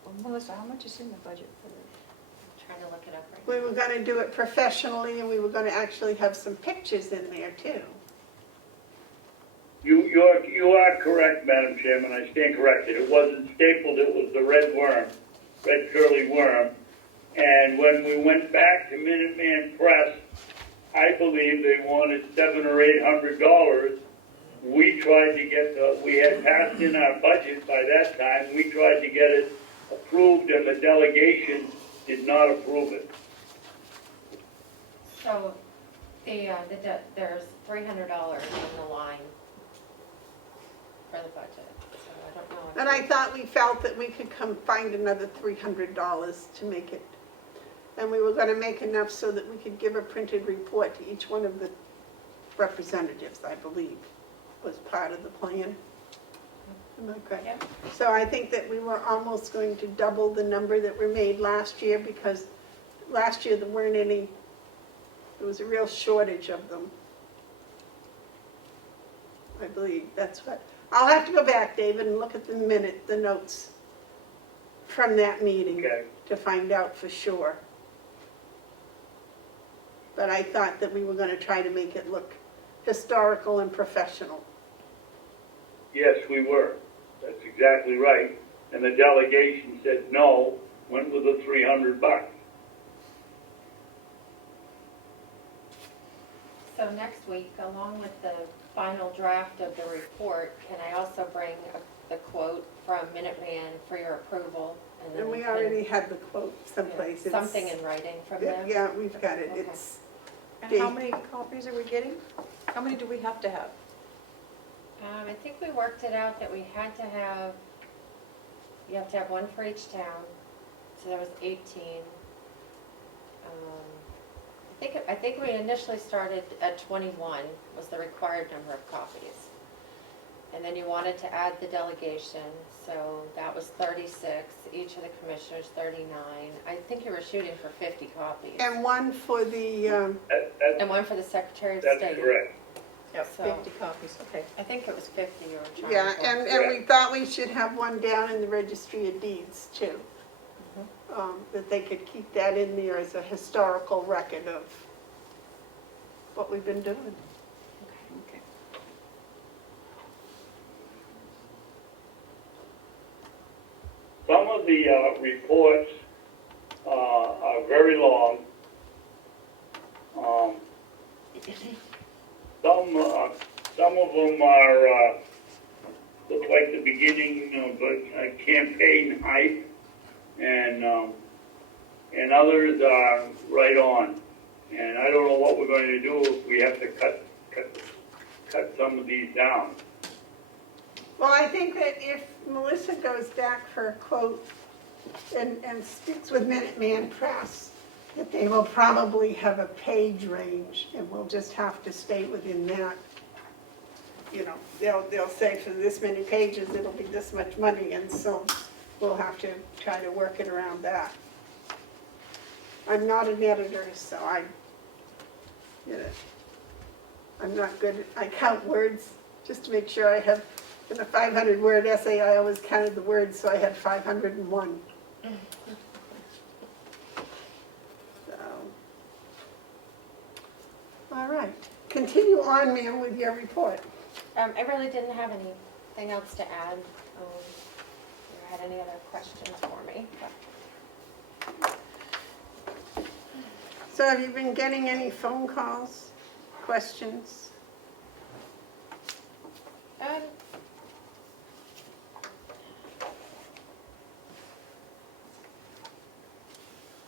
Well, Melissa, how much is in the budget for this? Trying to look it up right we were gonna do it professionally, and we were gonna actually have some pictures in there too. you are correct, Madam Chairman, I stand corrected. It wasn't stapled, it was the red worm, red curly worm. And when we went back to Minuteman Press, I believe they wanted $700 or $800. We tried to get we had passed in our budget by that time, we tried to get it approved, and the delegation did not approve it. So there's $300 on the line for the budget, so I don't know. if And I thought we felt that we could come find another $300 to make it. And we were gonna make enough so that we could give a printed report to each one of the representatives, I believe, was part of the plan. Am I correct? Yeah. So I think that we were almost going to double the number that were made last year, because last year there weren't any, there was a real shortage of them. I believe, that's what, I'll have to go back, David, and look at the notes from that meeting Okay. to find out for sure. But I thought that we were gonna try to make it look historical and professional. Yes, we were. That's exactly right. And the delegation said no, went with the $300. So next week, along with the final draft of the report, can I also bring the quote from Minuteman for your approval? then And we you can- already had the quote someplace. It's- Something in writing from them? Yeah, we've got it. Okay. It's, And how many copies are we getting? How many do we have to have? I think we worked it out that we had to have, you have to have one for each town, so that was 18. I think we initially started at 21 was the required number of copies. And then you wanted to add the delegation, so that was 36, each of the commissioners 39. I think you were shooting for 50 copies. and one for the, And one for the Secretary of That's State. correct. Yep, So- 50 copies, okay. I think it was 50 you were trying yeah, for. and we thought we should have one down in the Registry of Deeds too. That they could keep that in there as a historical record of what we've been doing. Okay. Some of the reports are very long. Some of them are look like the beginning of a campaign hype, and others are right on. And I don't know what we're going to do if we have to cut some of these down. Well, I think that if Melissa goes back for a quote and speaks with Minuteman Press, that they will probably have a page range, and we'll just have to stay within that. You know, they'll say for this many pages, it'll be this much money, and so we'll have to try to work it around that. I'm not an editor, so I'm not good, I count words just to make sure I have, in a 500-word essay, I always counted the words, so I had 501. So, all right, continue on, ma'am, with your report. I really didn't have anything else to add. If you had any other questions for me? So have you been getting any phone calls, questions?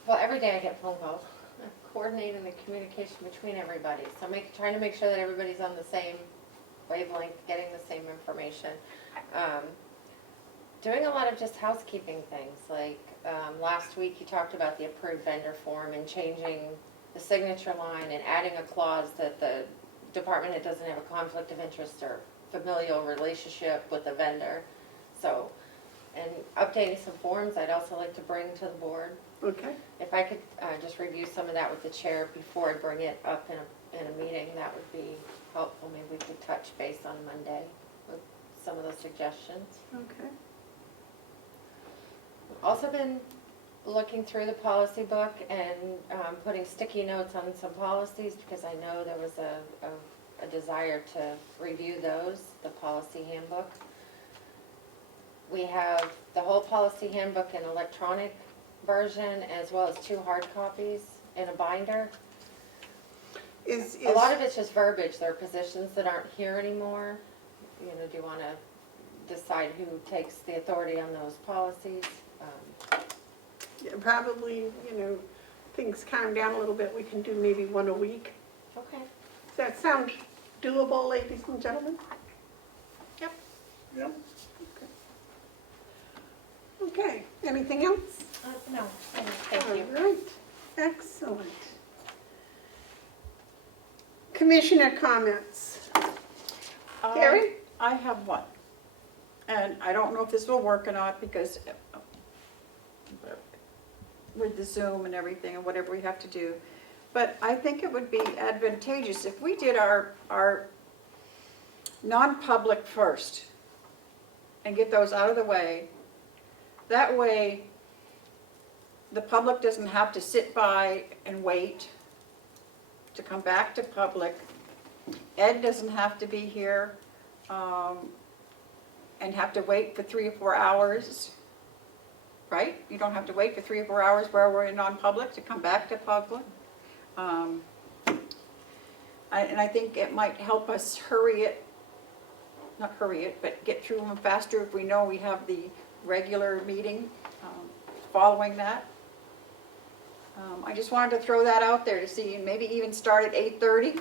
Well, every day I get phone calls. I'm coordinating the communication between everybody. So trying to make sure that everybody's on the same wavelength, getting the same information. Doing a lot of just housekeeping things, like last week you talked about the approved vendor form and changing the signature line and adding a clause that the department head doesn't have a conflict of interest or familial relationship with the vendor. So, and updating some forms I'd also like to bring to the board. Okay, If I could just review some of that with the chair before I bring it up in a meeting, that would be helpful. Maybe we could touch base on Monday with some of the suggestions. okay. Also been looking through the policy book and putting sticky notes on some policies because I know there was a desire to review those, the policy handbook. We have the whole policy handbook in electronic version as well as 2 hard copies in a binder. A lot of it's just verbiage. There are positions that aren't here anymore. You know, do you want to decide who takes the authority on those policies? Yeah, probably, you know, things calm down a little bit, we can do maybe one a week. Okay. Does that sound doable, ladies and gentlemen? Yep. Okay, anything else? No, thank you. All right, excellent. Commissioner comments. Gary? I have one. And I don't know if this will work or not because with the Zoom and everything and whatever we have to do. But I think it would be advantageous if we did our non-public first and get those out of the way. That way, the public doesn't have to sit by and wait to come back to public. Ed doesn't have to be here and have to wait for 3 or 4 hours, right? You don't have to wait for 3 or 4 hours where we're in non-public to come back to public. And I think it might help us not hurry it, but get through them faster if we know we have the regular meeting following that. I just wanted to throw that out there to see, and maybe even start at 8:30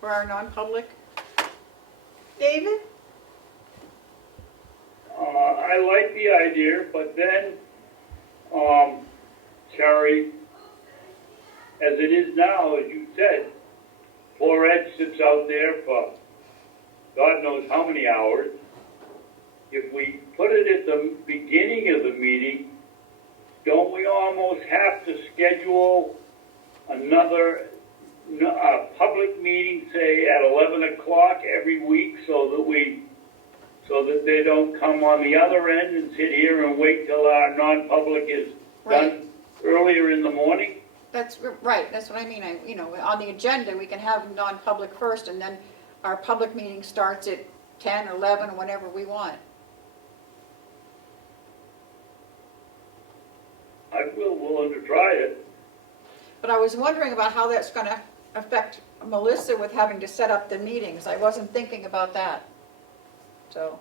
for our non-public. David? I like the idea, but then, Terry, as it is now, as you said, poor Ed sits out there for God knows how many hours. If we put it at the beginning of the meeting, don't we almost have to schedule another public meeting, say at 11 o'clock every week, so that they don't come on the other end and sit here and wait till our non-public is done earlier in the morning? That's right, that's what I mean. On the agenda, we can have non-public first, and then our public meeting starts at 10 or 11, whenever we want. I'm willing to try it. But I was wondering about how that's going to affect Melissa with having to set up the meetings. I wasn't thinking about that. So,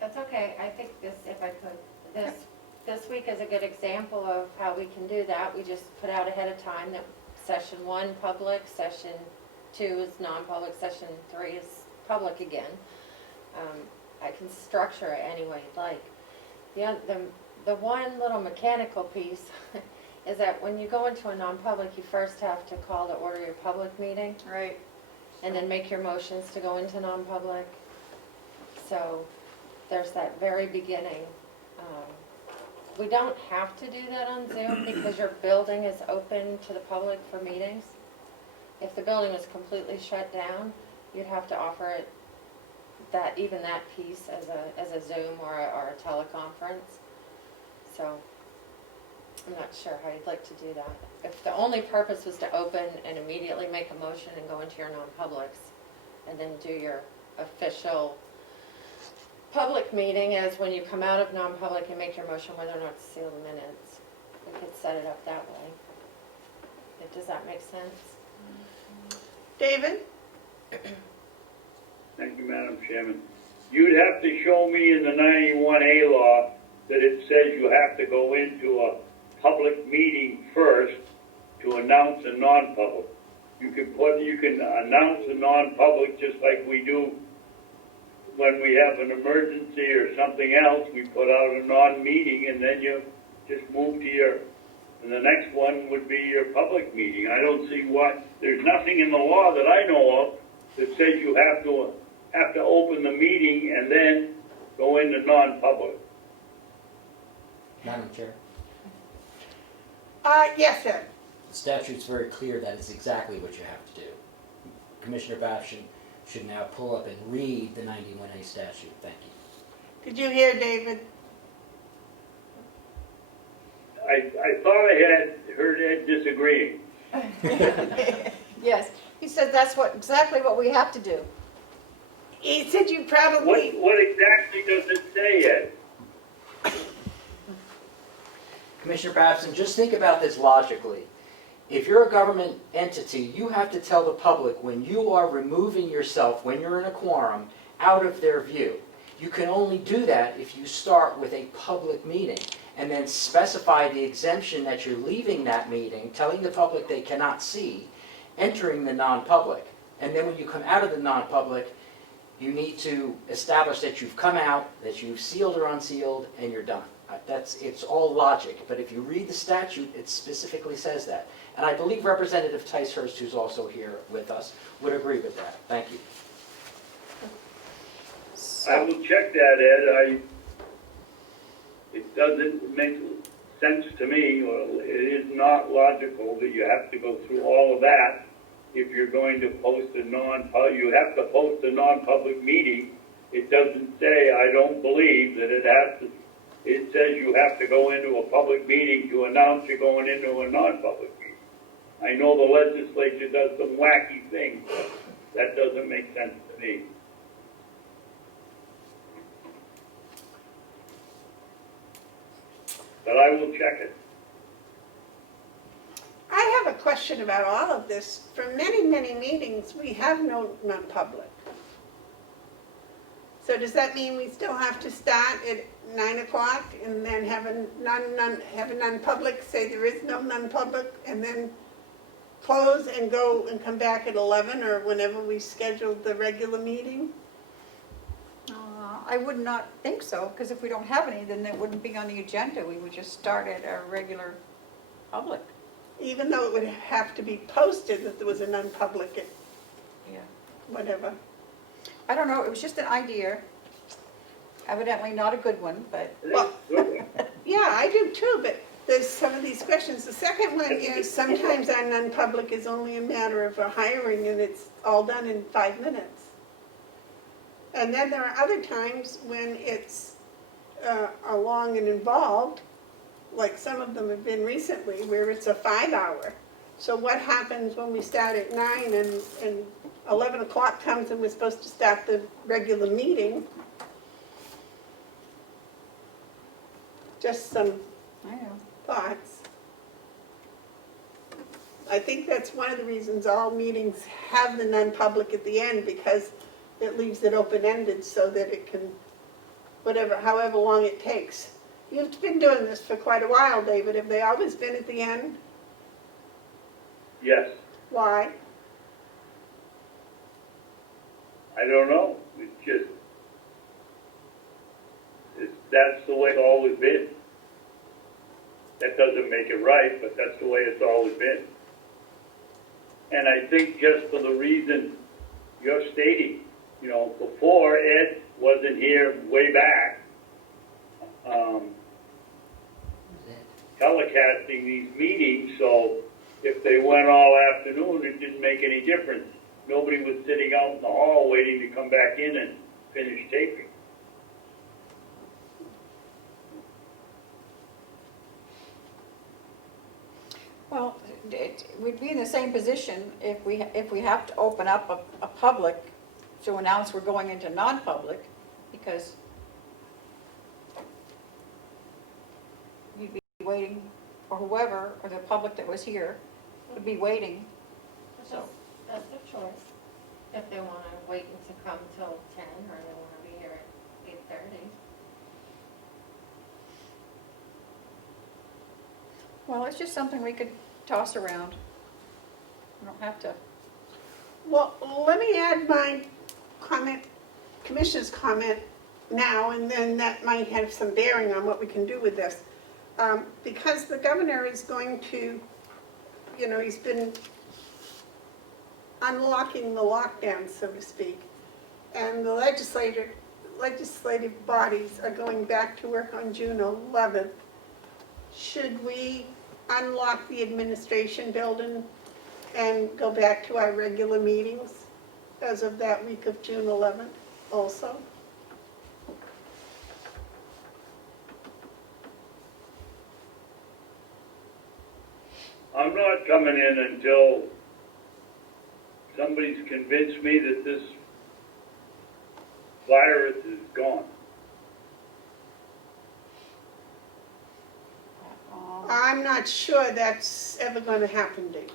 That's okay. I think if I could, this week is a good example of how we can do that. We just put out ahead of time that session 1 public, session 2 is non-public, session 3 is public again. I can structure it any way you'd like. The one little mechanical piece is that when you go into a non-public, you first have to call to order your public meeting. right. And then make your motions to go into non-public. So there's that very beginning. We don't have to do that on Zoom because your building is open to the public for meetings. If the building was completely shut down, you'd have to offer it that piece as a Zoom or a teleconference. So I'm not sure how you'd like to do that. If the only purpose was to open and immediately make a motion and go into your non-publics and then do your official public meeting as when you come out of non-public and make your motion whether or not to seal the minutes, we could set it up that way. Does that make sense? David? Thank you, Madam Chairman. You'd have to show me in the 91A law that it says you have to go into a public meeting first to announce a non-public. You can announce a non-public just like we do when we have an emergency or something else. We put out a non-meeting and then you just move to and the next one would be your public meeting. I don't see there's nothing in the law that I know of that says you have to open the meeting and then go into non-public. Madam Chair, Yes, Ed. The statute's very clear that it's exactly what you have to do. Commissioner Babson should now pull up and read the 91A statute. Thank you. Did you hear, David? I thought I had heard Ed disagreeing. Yes, he said that's exactly what we have to do. He said you probably... What exactly does it say, Ed? Commissioner Babson, just think about this logically. If you're a government entity, you have to tell the public when you are removing yourself, when you're in a quorum, out of their view. You can only do that if you start with a public meeting and then specify the exemption that you're leaving that meeting, telling the public they cannot see, entering the non-public. And then when you come out of the non-public, you need to establish that you've come out, that you've sealed or unsealed, and you're done. It's all logic, but if you read the statute, it specifically says that. And I believe Representative Ticehurst, who's also here with us, would agree with that. Thank you. I will check that, Ed. It doesn't make sense to me, or it is not logical that you have to go through all of that if you're going to post you have to post a non-public meeting. It doesn't say, I don't believe that it has to, it says you have to go into a public meeting to announce you're going into a non-public meeting. I know the legislature does some wacky things, but that doesn't make sense to me. But I will check it. I have a question about all of this. For many, many meetings, we have no non-public. So does that mean we still have to start at 9 o'clock and then have a non-public, say there is no non-public, and then close and go and come back at 11 or whenever we scheduled the regular meeting? I would not think so, because if we don't have any, then it wouldn't be on the agenda. We would just start at our regular public. Even though it would have to be posted that there was a non-public at Yeah. whatever. I don't know, it was just an idea. Evidently not a good one, but Well, yeah, I do too, but there's some of these questions. The second one is sometimes our non-public is only a matter of a hiring and it's all done in 5 minutes. And then there are other times when it's long and involved, like some of them have been recently, where it's a 5-hour. So what happens when we start at 9 and 11 o'clock comes and we're supposed to start the regular meeting? Just some I know. thoughts. I think that's one of the reasons all meetings have the non-public at the end, because it leaves it open-ended so that it can, however long it takes. You've been doing this for quite a while, David. Have they always been at the end? Yes. Why? I don't know. It's just, that's the way it's always been. That doesn't make it right, but that's the way it's always been. And I think just for the reason you're stating, before Ed wasn't here way back, telecasting these meetings, so if they went all afternoon, it didn't make any difference. Nobody was sitting out in the hall waiting to come back in and finish taping. Well, we'd be in the same position if we have to open up a public to announce we're going into non-public, because you'd be waiting for whoever, or the public that was here, would be waiting. So That's their choice. If they want to wait to come till 10, or they want to be here at 8:30. well, it's just something we could toss around. We don't have to. Well, let me add my comment, Commissioner's comment now, and then that might have some bearing on what we can do with this. Because the governor is going to, he's been unlocking the lockdown, so to speak, and the legislative bodies are going back to work on June 11th. Should we unlock the administration building and go back to our regular meetings as of that week of June 11th also. I'm not coming in until somebody's convinced me that this virus is gone. I'm not sure that's ever going to happen, David.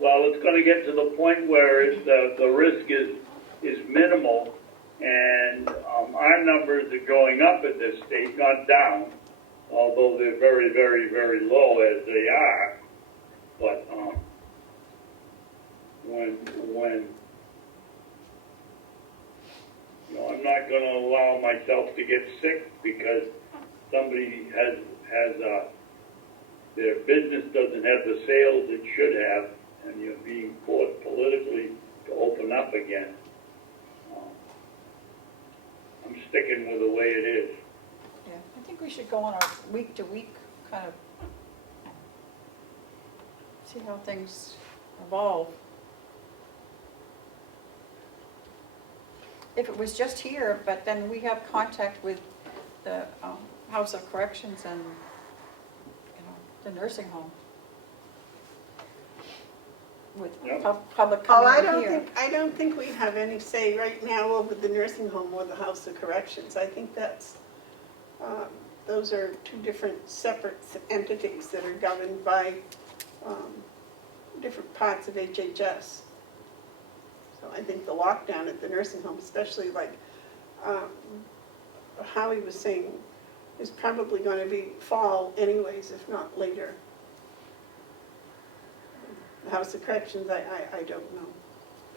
Well, it's gonna get to the point where the risk is minimal, and our numbers are going up in this state, not down, although they're very, very, very low as they are. But when I'm not gonna allow myself to get sick because somebody has their business doesn't have the sales it should have, and you're being forced politically to open up again. I'm sticking with the way it is. Yeah, I think we should go on our week-to-week kind of, see how things evolve. If it was just here, but then we have contact with the House of Corrections and, the nursing home. With Yep. public Oh, coming in here. I don't think we have any say right now over the nursing home or the House of Corrections. I think those are two different separate entities that are governed by different parts of HHS. So I think the lockdown at the nursing home, especially like Howie was saying, is probably going to be fall anyways, if not later. The House of Corrections, I don't know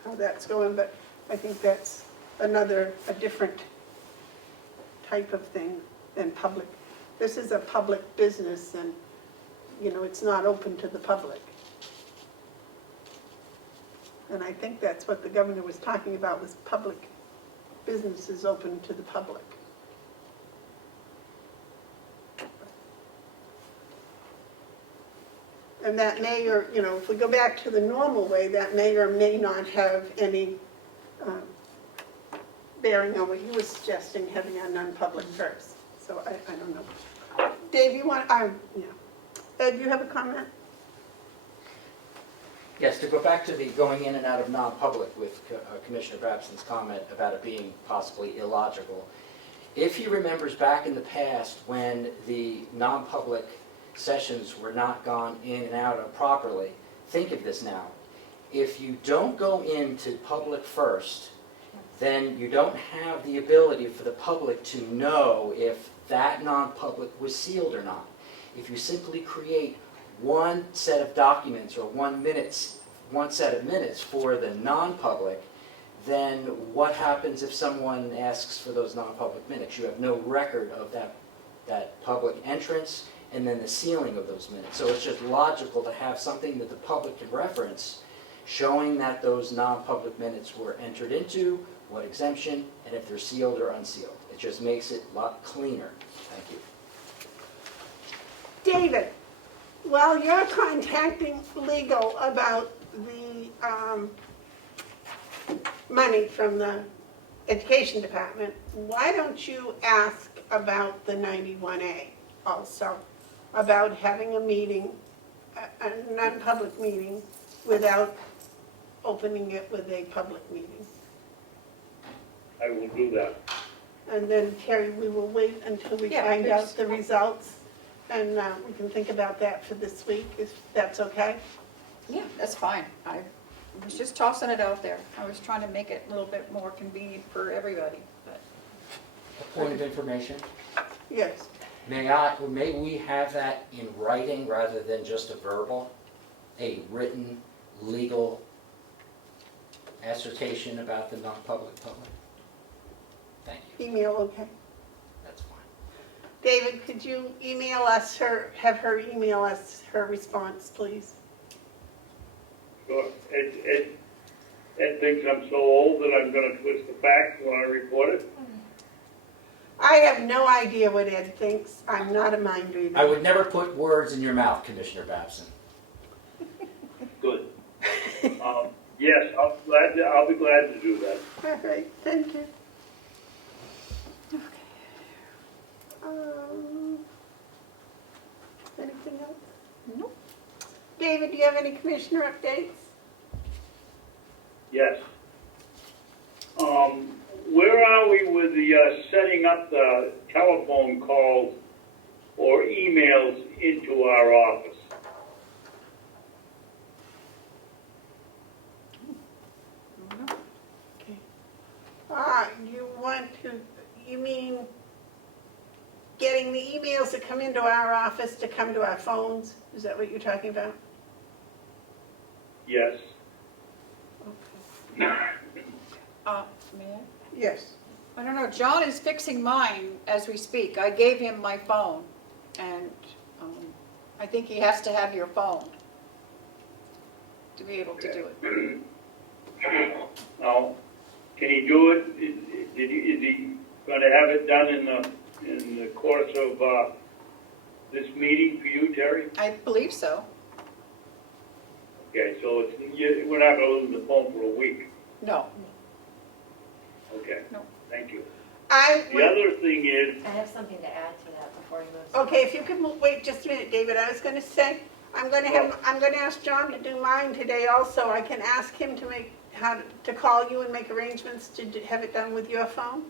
how that's going, but I think that's a different type of thing than public. This is a public business and, it's not open to the public. And I think that's what the governor was talking about, was public businesses open to the public. And that may, or, if we go back to the normal way, that may or may not have any bearing on what he was suggesting, having a non-public first. So I don't know. Dave, you want, yeah. Ed, you have a comment? Yes, to go back to the going in and out of non-public with Commissioner Babson's comment about it being possibly illogical. If he remembers back in the past when the non-public sessions were not gone in and out of properly, think of this now. If you don't go into public first, then you don't have the ability for the public to know if that non-public was sealed or not. If you simply create one set of documents or one set of minutes for the non-public, then what happens if someone asks for those non-public minutes? You have no record of that public entrance and then the sealing of those minutes. So it's just logical to have something that the public can reference showing that those non-public minutes were entered into, what exemption, and if they're sealed or unsealed. It just makes it a lot cleaner. Thank you. David, while you're contacting legal about the money from the education department, why don't you ask about the 91A also? About having a meeting, a non-public meeting, without opening it with a public meeting. I will do that. And then, Carrie, we will wait until we find out the results, and we can think about that for this week, if that's okay. Yeah, that's fine. I was just tossing it out there. I was trying to make it a little bit more convenient for everybody, but. A point of information. Yes. May we have that in writing rather than just a verbal, a written legal assertion about the non-public public? Thank you. Email, okay. That's fine. David, could you email us have her email us her response, please? Sure. Ed thinks I'm so old that I'm gonna twist the facts when I report it. I have no idea what Ed thinks. I'm not a mind reader. I would never put words in your mouth, Commissioner Babson. Good. Yes, I'll be glad to do that. All right, thank you. Anything else? Nope. David, do you have any commissioner updates? Yes. Where are we with the setting up the telephone calls or emails into our office? You mean getting the emails that come into our office to come to our phones? Is that what you're talking about? Yes. May I? Yes. I don't know, John is fixing mine as we speak. I gave him my phone, and I think he has to have your phone to be able to do it. Now, can he do it? Is he going to have it done in the course of this meeting for you, Terry? I believe so. Okay, so we're not going to lose the phone for a week. No. Okay. No. Thank you. I The other thing is, I have something to add to that before you move. Okay, if you could wait just a minute, David. I was going to say, I'm going to ask John to do mine today also. I can ask him to call you and make arrangements to have it done with your phone.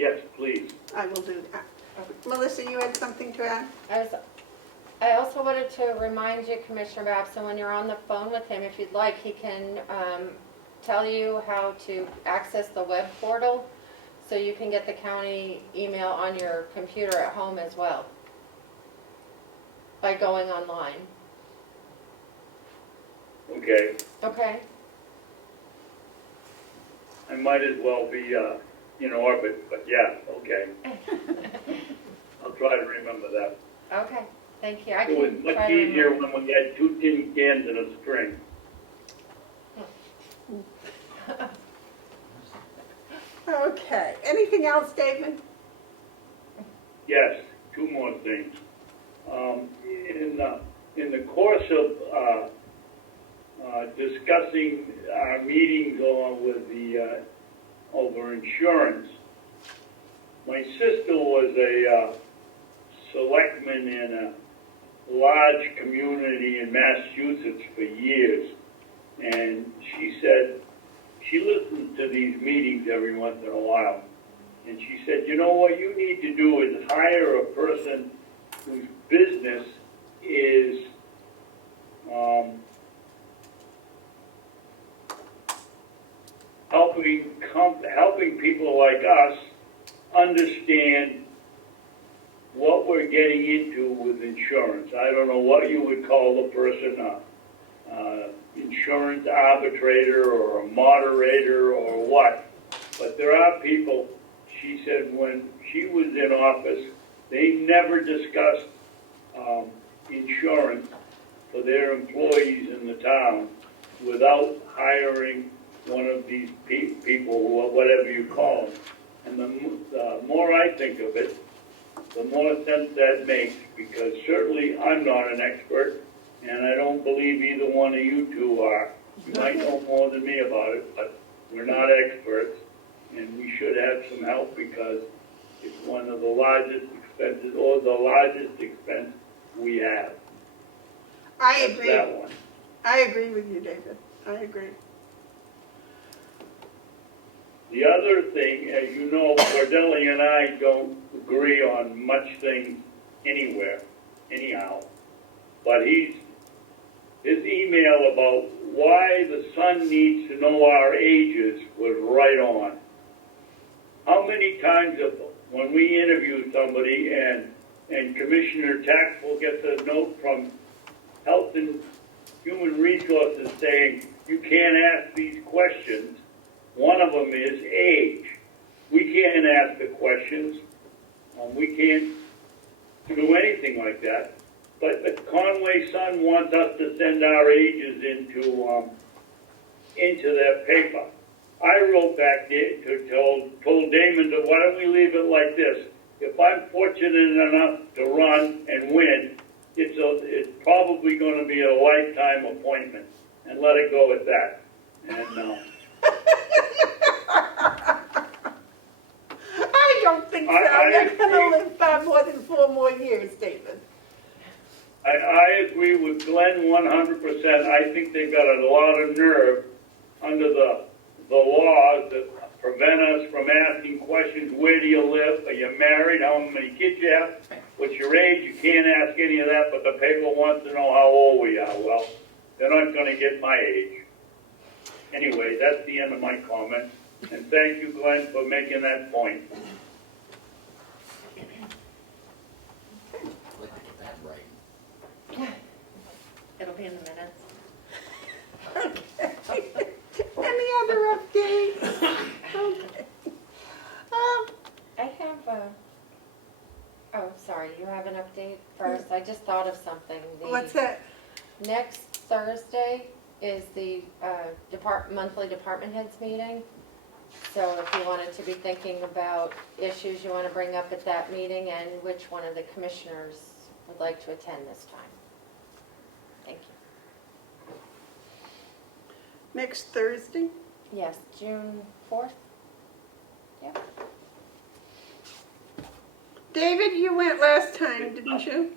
yes, please. I will do that. Melissa, you had something to add? I also wanted to remind you, Commissioner Babson, when you're on the phone with him, if you'd like, he can tell you how to access the web portal so you can get the county email on your computer at home as well by going online. Okay. Okay? I might as well be in orbit, but yeah, okay. I'll try to remember that. Okay, thank you. I It was can much try to easier remember. when we had 2 tin cans and a string. Okay. Anything else, David? Yes, 2 more things. In the course of discussing our meetings with the over insurance, my sister was a selectman in a large community in Massachusetts for years, and she said she listens to these meetings every once in a while, and she said, you know what you need to do is hire a person whose business is helping people like us understand what we're getting into with insurance. I don't know what you would call the person, insurance arbitrator or a moderator or what, but there are people, she said, when she was in office, they never discussed insurance for their employees in the town without hiring one of these people, or whatever you call them. And the more I think of it, the more sense that makes, because certainly I'm not an expert, and I don't believe either one of you two are. You might know more than me about it, but we're not experts, and we should have some help because it's one of the largest expenses, or the largest expense we have. I That's agree. that one. I agree with you, David. I agree. The other thing, as you know, Cordelli and I don't agree on much things anywhere, anyhow. But his email about why the son needs to know our ages was right on. How many times when we interview somebody and Commissioner Taxel gets a note from Health and Human Resources saying, you can't ask these questions. One of them is age. We can't ask the questions. We can't do anything like that. But the Conway Sun wants us to send our ages into their paper. I wrote back told Damon that why don't we leave it like this? If I'm fortunate enough to run and win, it's probably going to be a lifetime appointment, and let it go at that. And I don't think so. You're gonna live far more than 4 more years, David. I agree with Glenn 100%. I think they've got a lot of nerve under the laws that prevent us from asking questions. Where do you live? Are you married? How many kids you have? What's your age? You can't ask any of that, but the paper wants to know how old we are. Well, they're not going to get my age. Anyway, that's the end of my comments. And thank you, Glenn, for making that point. I'd like to get that right. It'll be in the minutes. Okay. Any other updates? Okay. I have oh, sorry, you have an update first? I just thought of something. What's that? Next Thursday is the monthly department heads meeting. So if you wanted to be thinking about issues you want to bring up at that meeting and which one of the commissioners would like to attend this time. Thank you. Next Thursday? Yes, June 4th? Yep. David, you went last time, didn't you?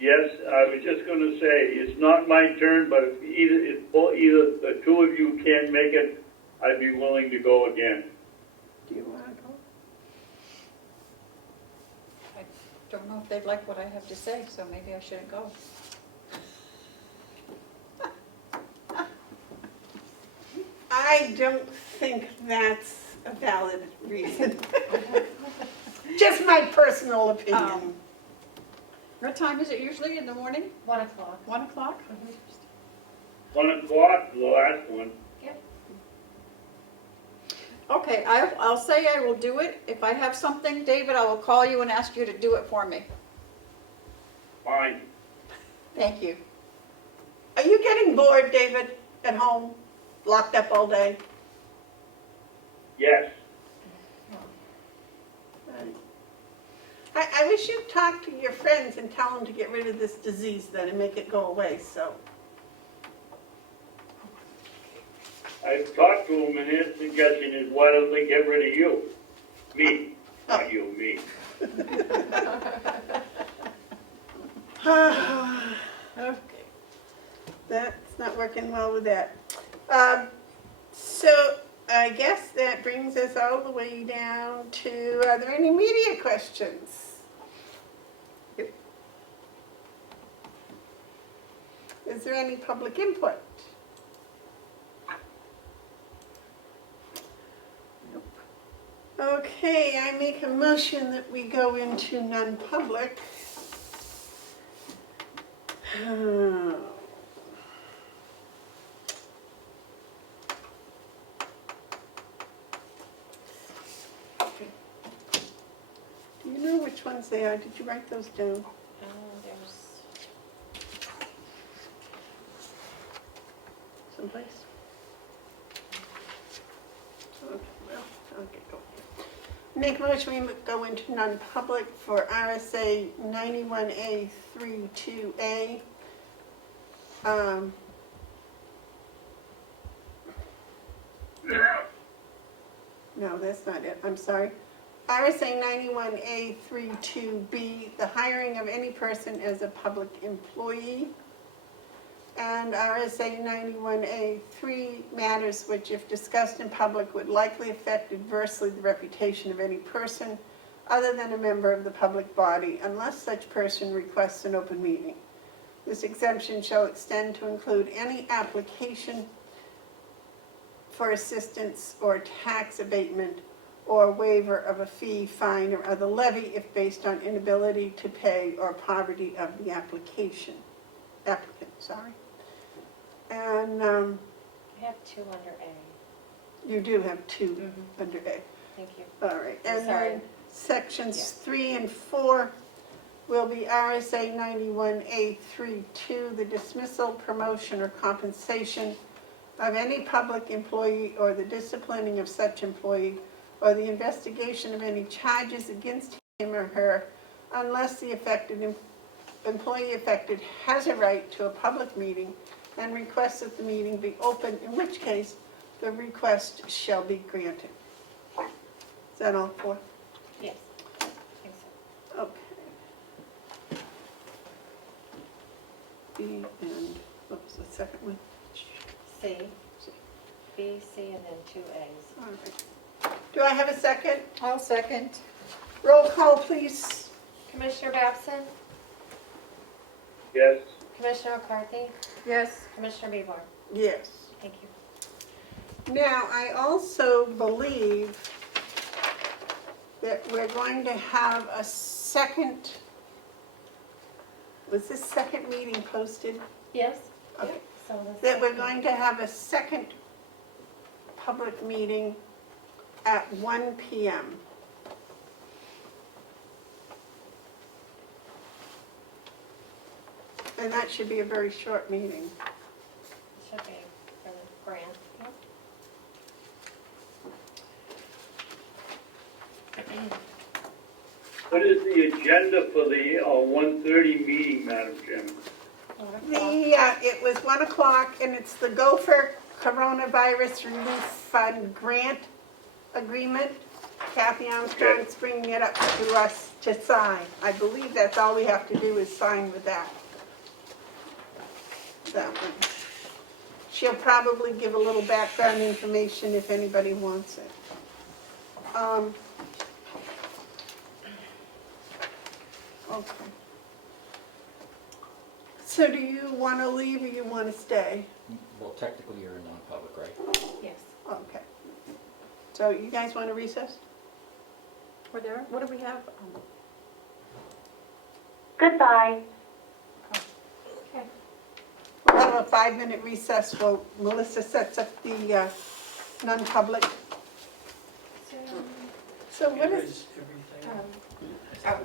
Yes, I was just going to say, it's not my turn, but if either the two of you can't make it, I'd be willing to go again. Do you want to go? I don't know if they'd like what I have to say, so maybe I shouldn't go. I don't think that's a valid reason. Just my personal opinion. What time is it usually in the morning? 1 o'clock. 1 o'clock? 1 o'clock, the last one. Yep. Okay, I'll say I will do it. If I have something, David, I will call you and ask you to do it for me. Fine. Thank you. Are you getting bored, David, at home, locked up all day? Yes. I wish you'd talk to your friends and tell them to get rid of this disease then and make it go away, so. I've talked to him, and his suggestion is, why don't they get rid of you? Me, not you, me. Okay. That's not working well with that. So I guess that brings us all the way down to, are there any media questions? Is there any public input? Nope. Okay, I make a motion that we go into non-public. Do you know which ones they are? Did you write those down? There's Someplace? Okay, well, I'll get going. Make a motion we go into non-public for RSA 91A 32A. No, that's not it. I'm sorry. RSA 91A 32B, the hiring of any person as a public employee. And RSA 91A 3, matters which, if discussed in public, would likely affect adversely the reputation of any person other than a member of the public body, unless such person requests an open meeting. This exemption shall extend to include any application for assistance or tax abatement or waiver of a fee, fine, or other levy if based on inability to pay or poverty of the applicant. And I have 2 under A. you do have 2 under A. Thank you. All right. And Sorry. then sections 3 and 4 will be RSA 91A 32, the dismissal, promotion, or compensation of any public employee or the disciplining of such employee or the investigation of any charges against him or her unless the employee affected has a right to a public meeting and requests that the meeting be open, in which case the request shall be granted. Is that all four? Yes. I think so. Okay. B and, what was the second one? C, B, C, and then two A's. All right. Do I have a second? I'll second. Roll call, please. Commissioner Babson? Yes. Commissioner McCarthy? Yes. Commissioner Bieber? Yes. Thank you. Now, I also believe that we're going to have a second, was this second meeting posted? Yes? Okay. So this- That we're going to have a second public meeting at 1 p.m. And that should be a very short meeting. Should be for the grant. What is the agenda for the 1:30 meeting, Madam Chairman? It was 1 o'clock, and it's the Gopher Coronavirus Relief Fund Grant Agreement. Kathy Armstrong's bringing it up to us to sign. I believe that's all we have to do is sign with that. That one. She'll probably give a little background information if anybody wants it. Okay. So do you want to leave or you want to stay? Well, technically you're in non-public, right? Yes. Okay. So you guys want to recess? Were there, what do we have? Goodbye. We'll have a 5-minute recess while Melissa sets up the non-public. So what is, everything. Oh,